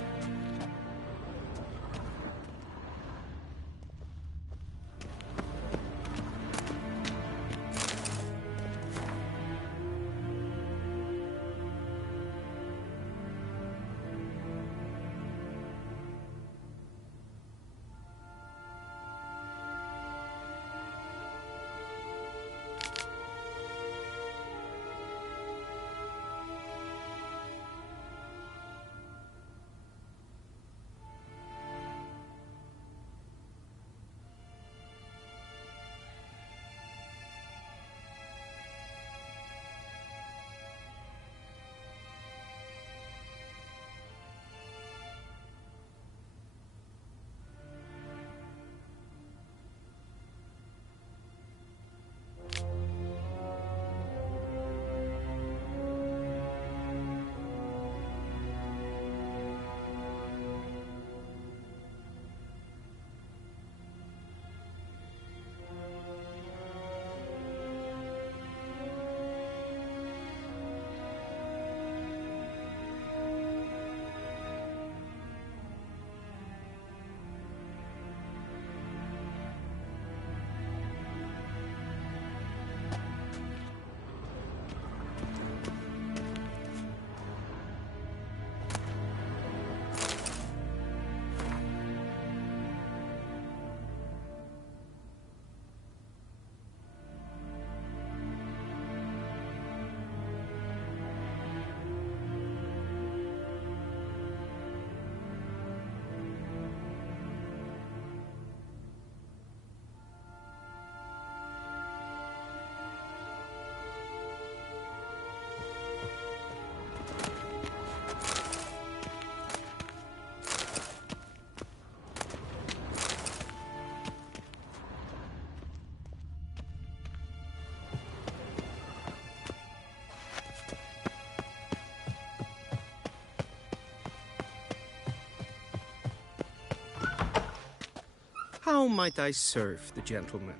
How might I serve the gentleman?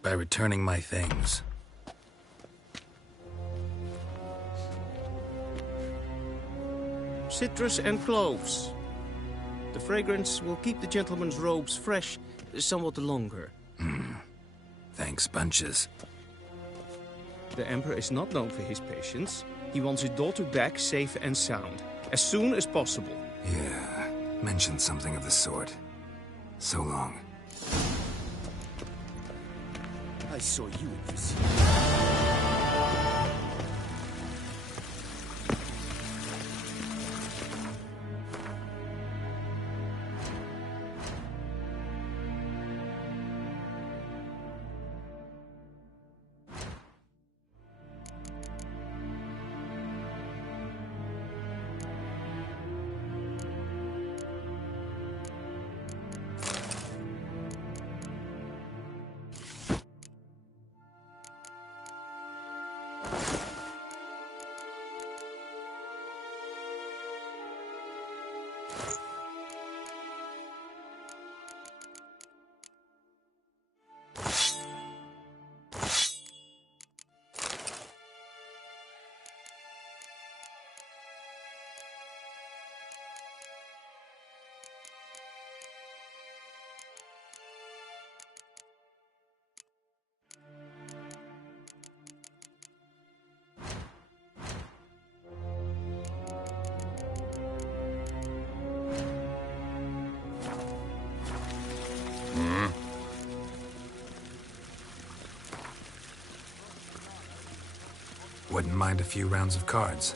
By returning my things. Citrus and cloves. The fragrance will keep the gentleman's robes fresh somewhat longer. Thanks, bunches. The Emperor is not known for his patience. He wants his daughter back safe and sound, as soon as possible. Yeah, mentioned something of the sort. So long. I saw you in Visir. Wouldn't mind a few rounds of cards.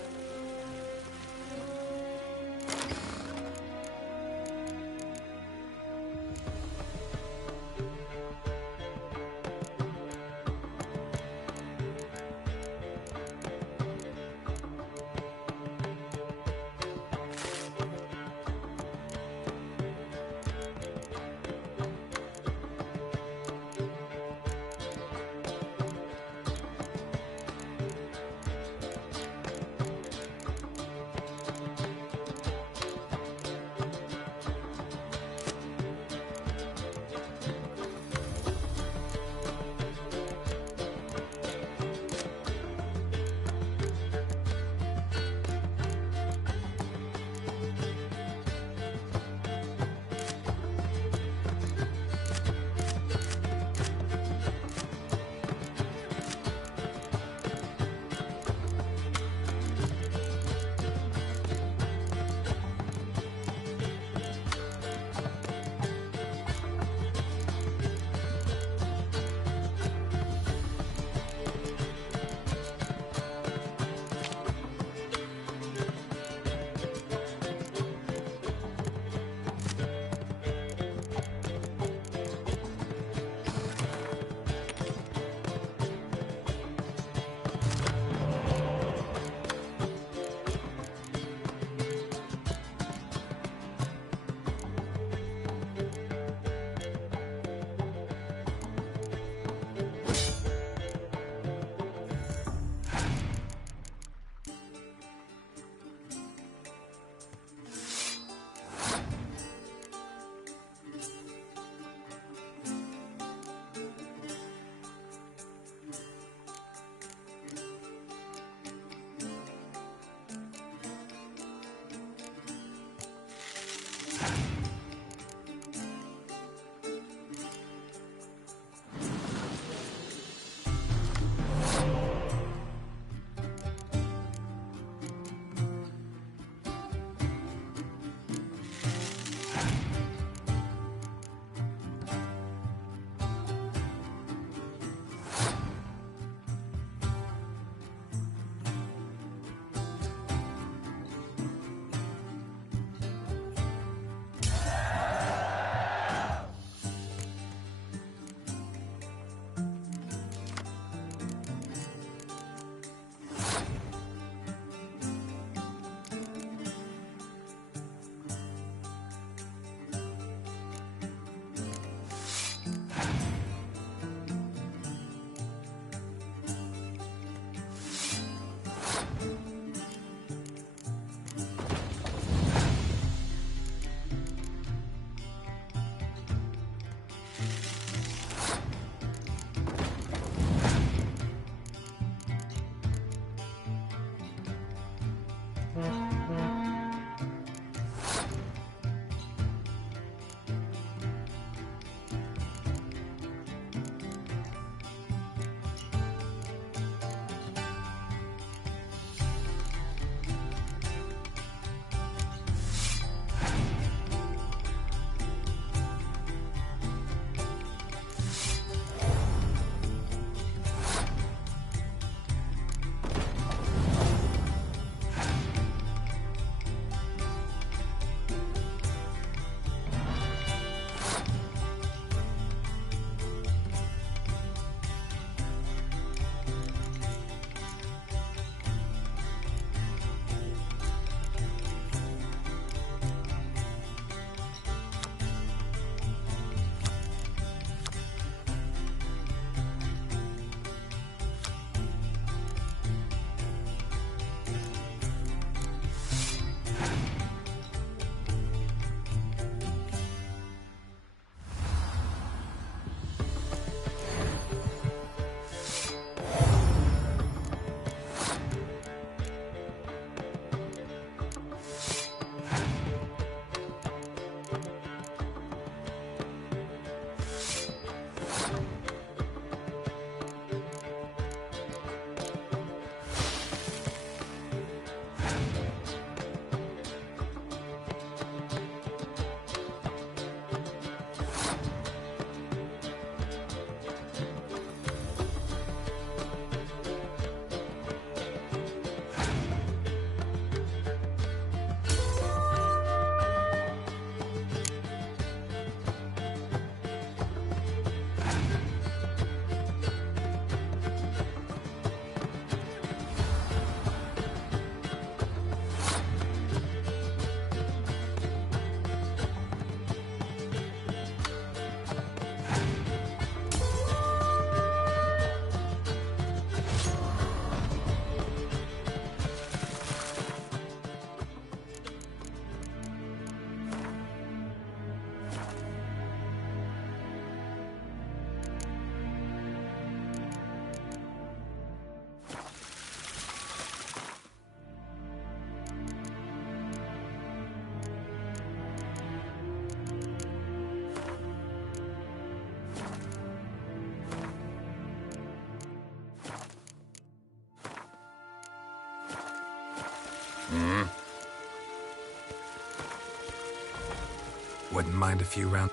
Wouldn't mind a few rounds.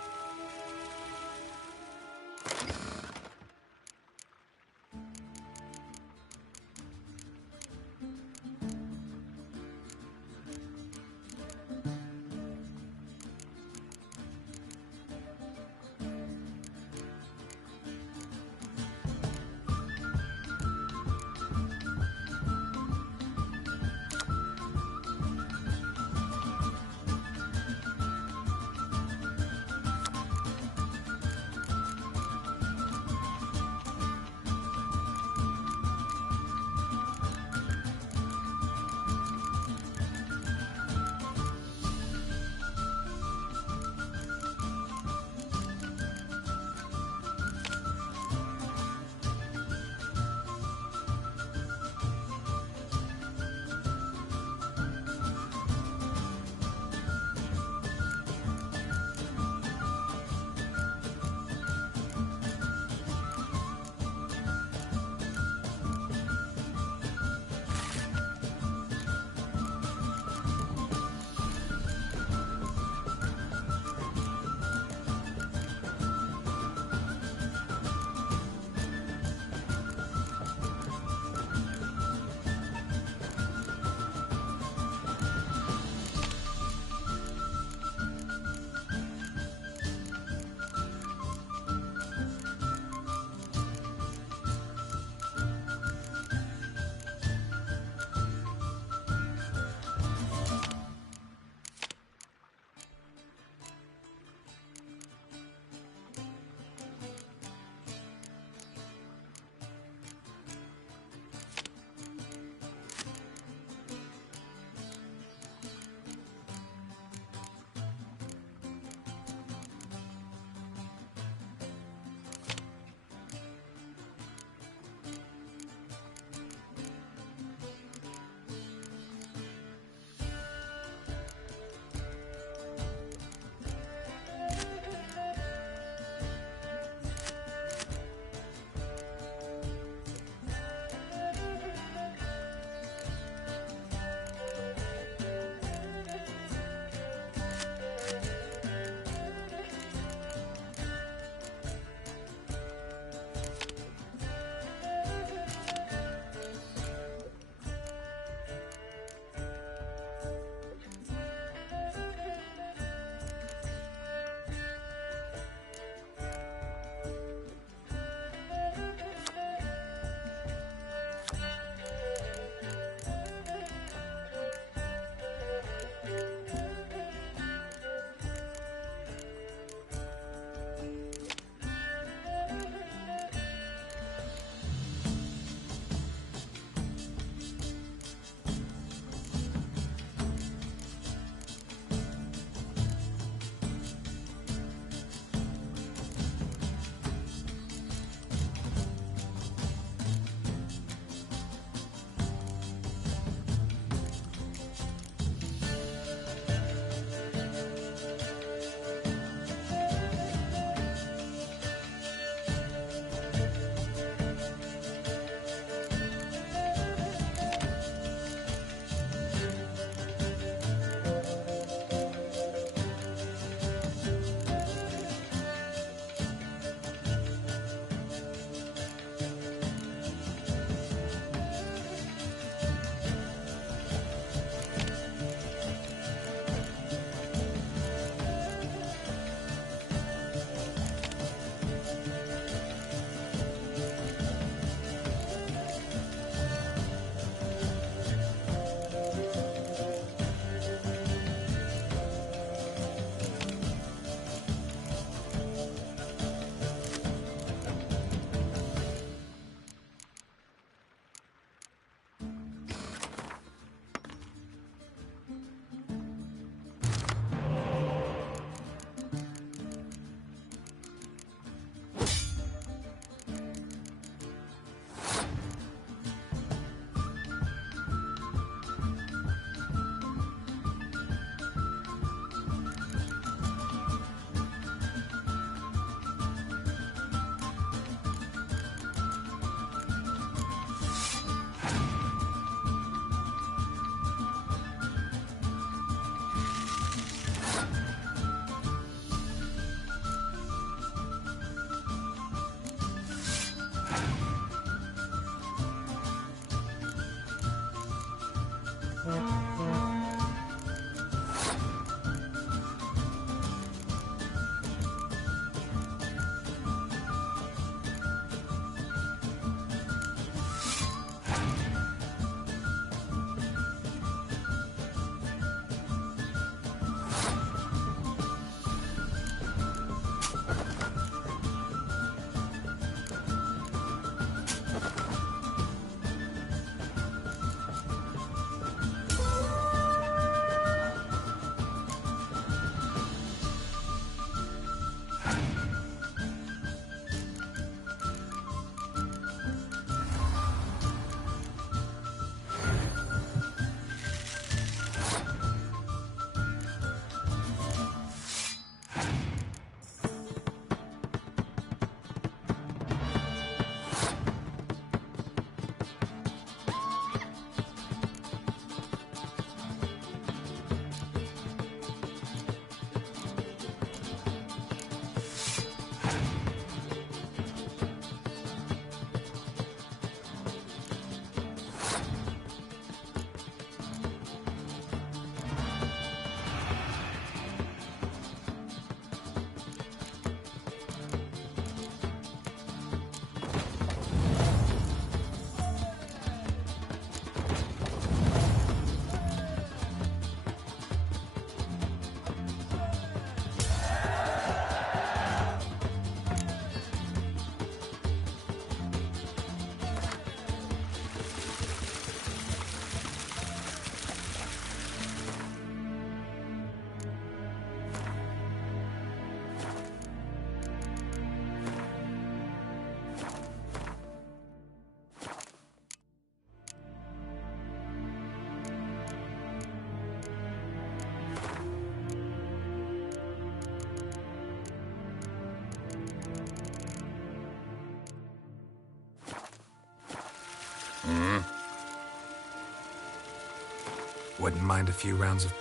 Wouldn't mind a few rounds of...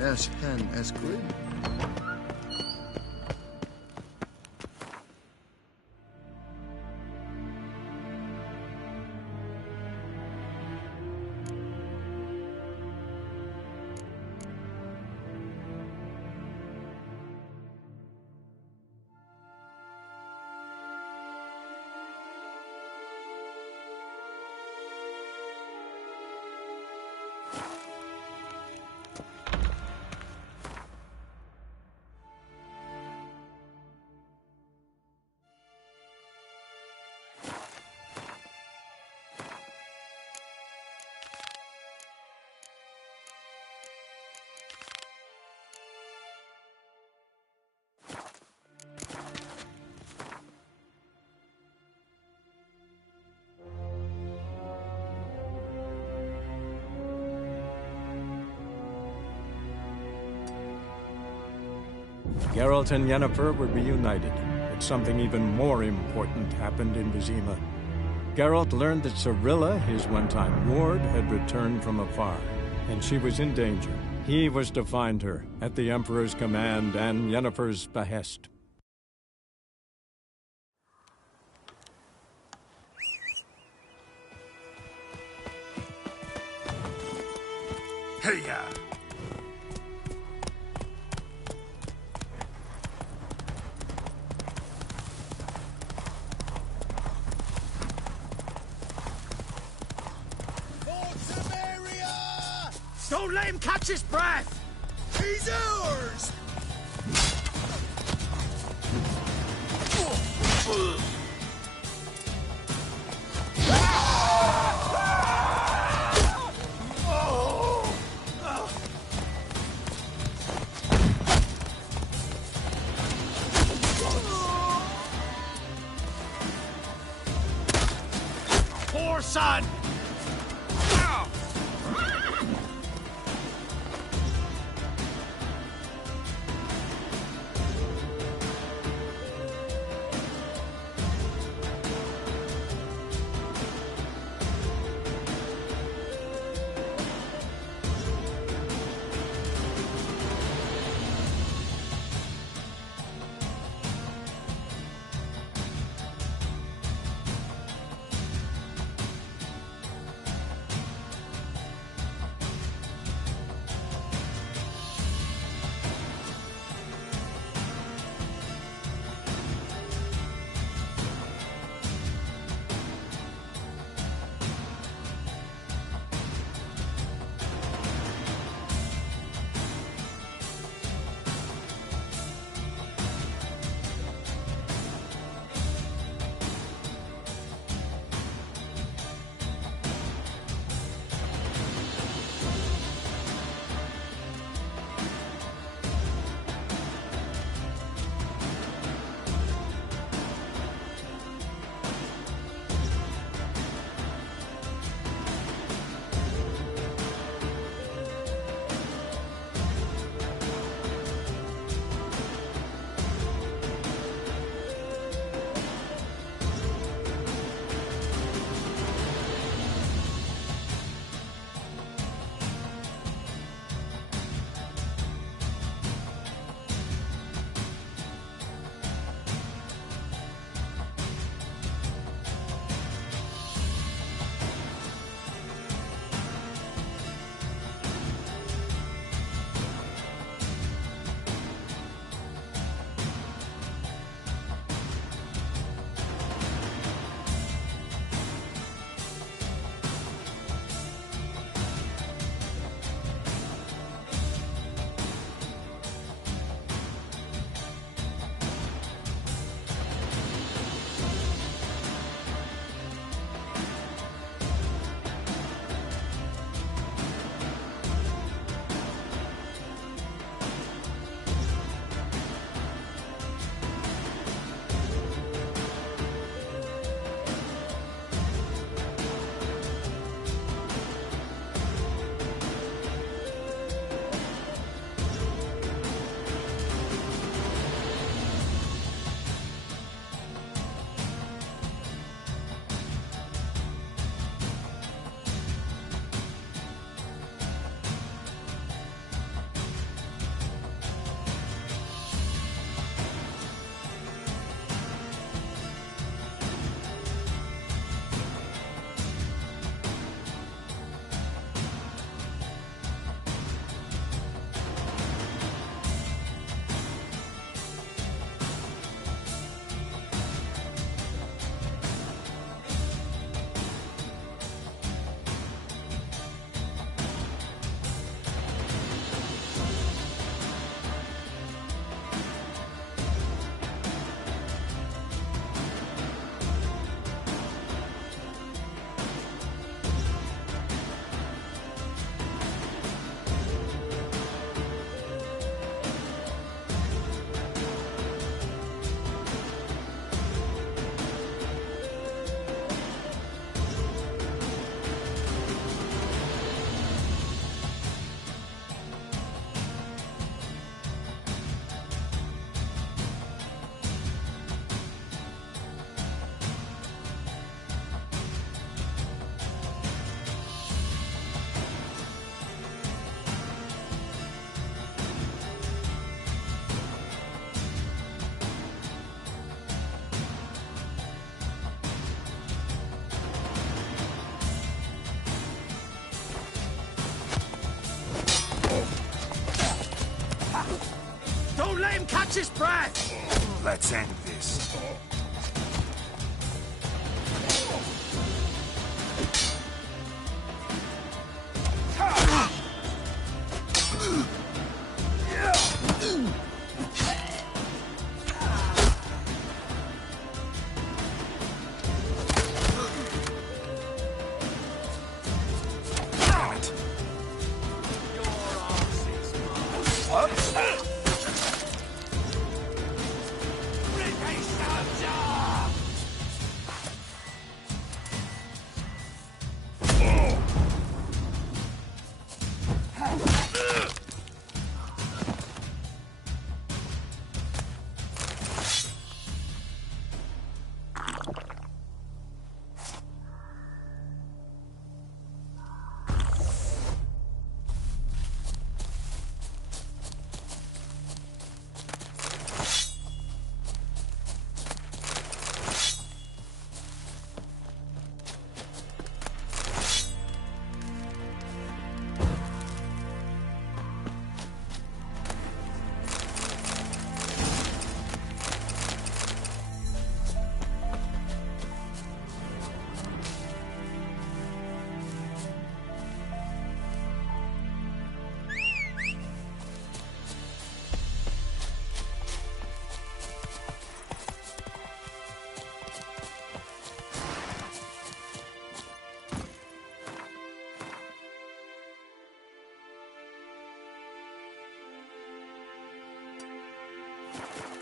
as hen as Grim. Geralt and Yennefer were reunited, but something even more important happened in Vizima. Geralt learned that Cirilla, his one-time ward, had returned from afar, and she was in danger. He was to find her, at the Emperor's command and Yennefer's behest. Hey-ya! Don't let him catch his breath! He's ours! Poor son! catch his breath! Let's end this.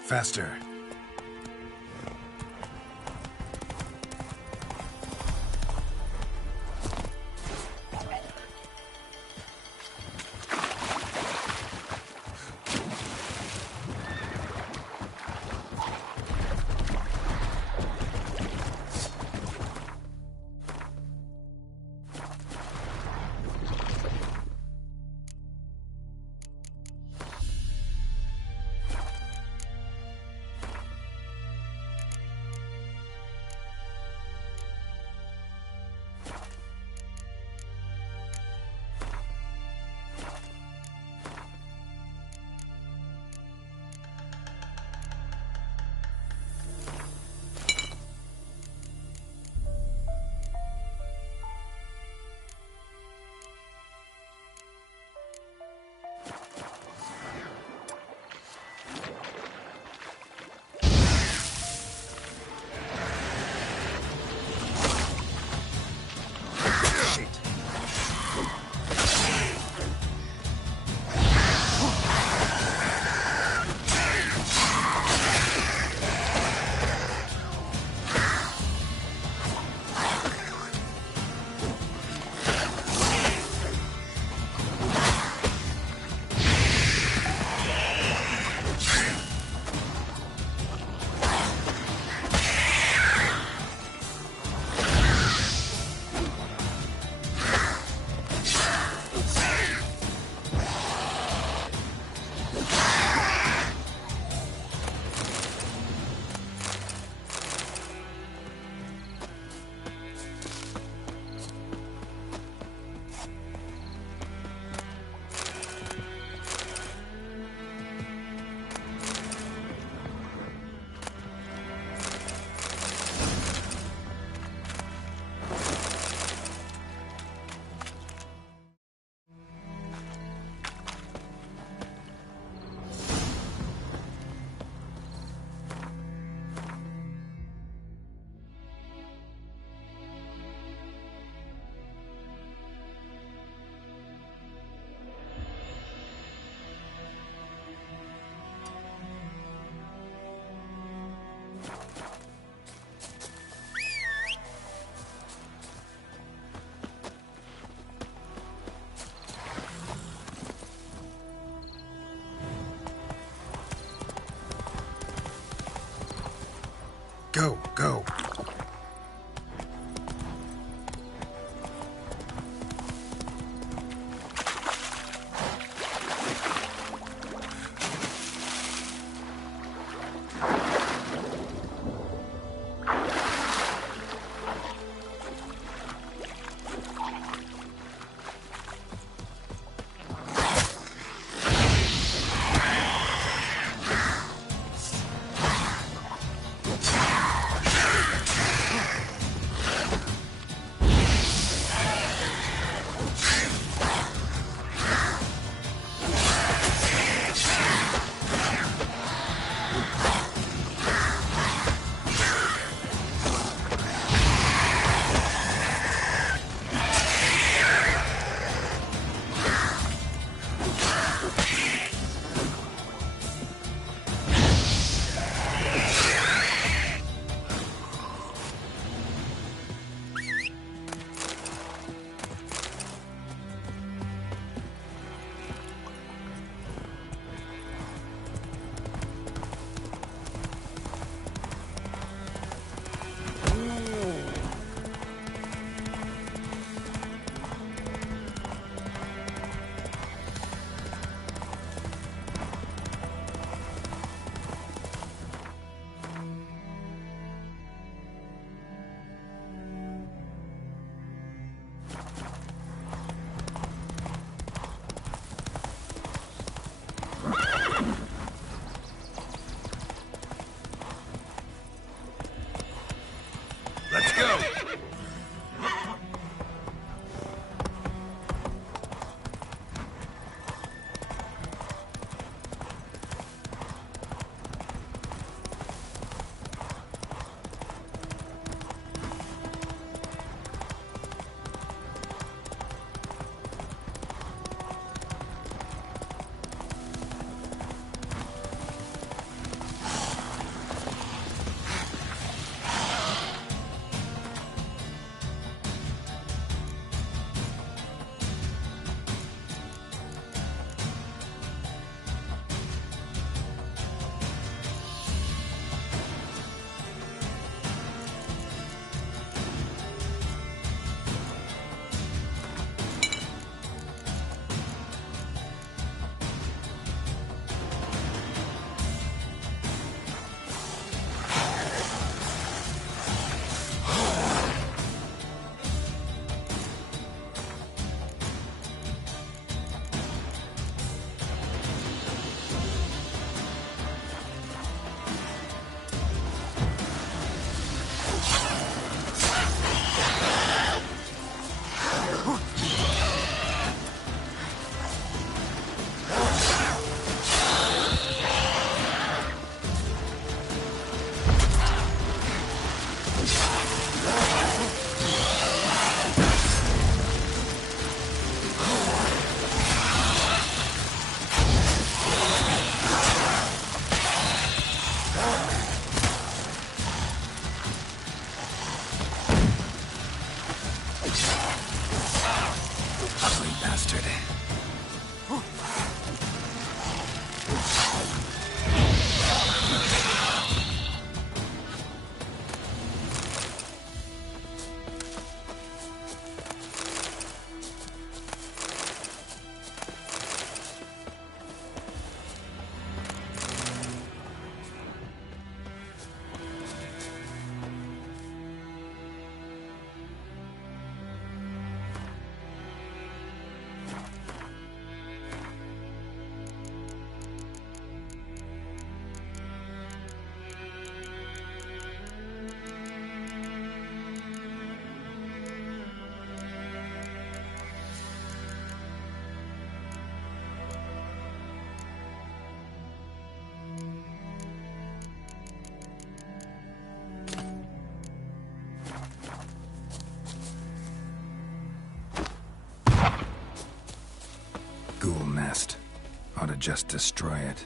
Faster. Go, go. Ugly bastard. Ghoul nest. Ought to just destroy it.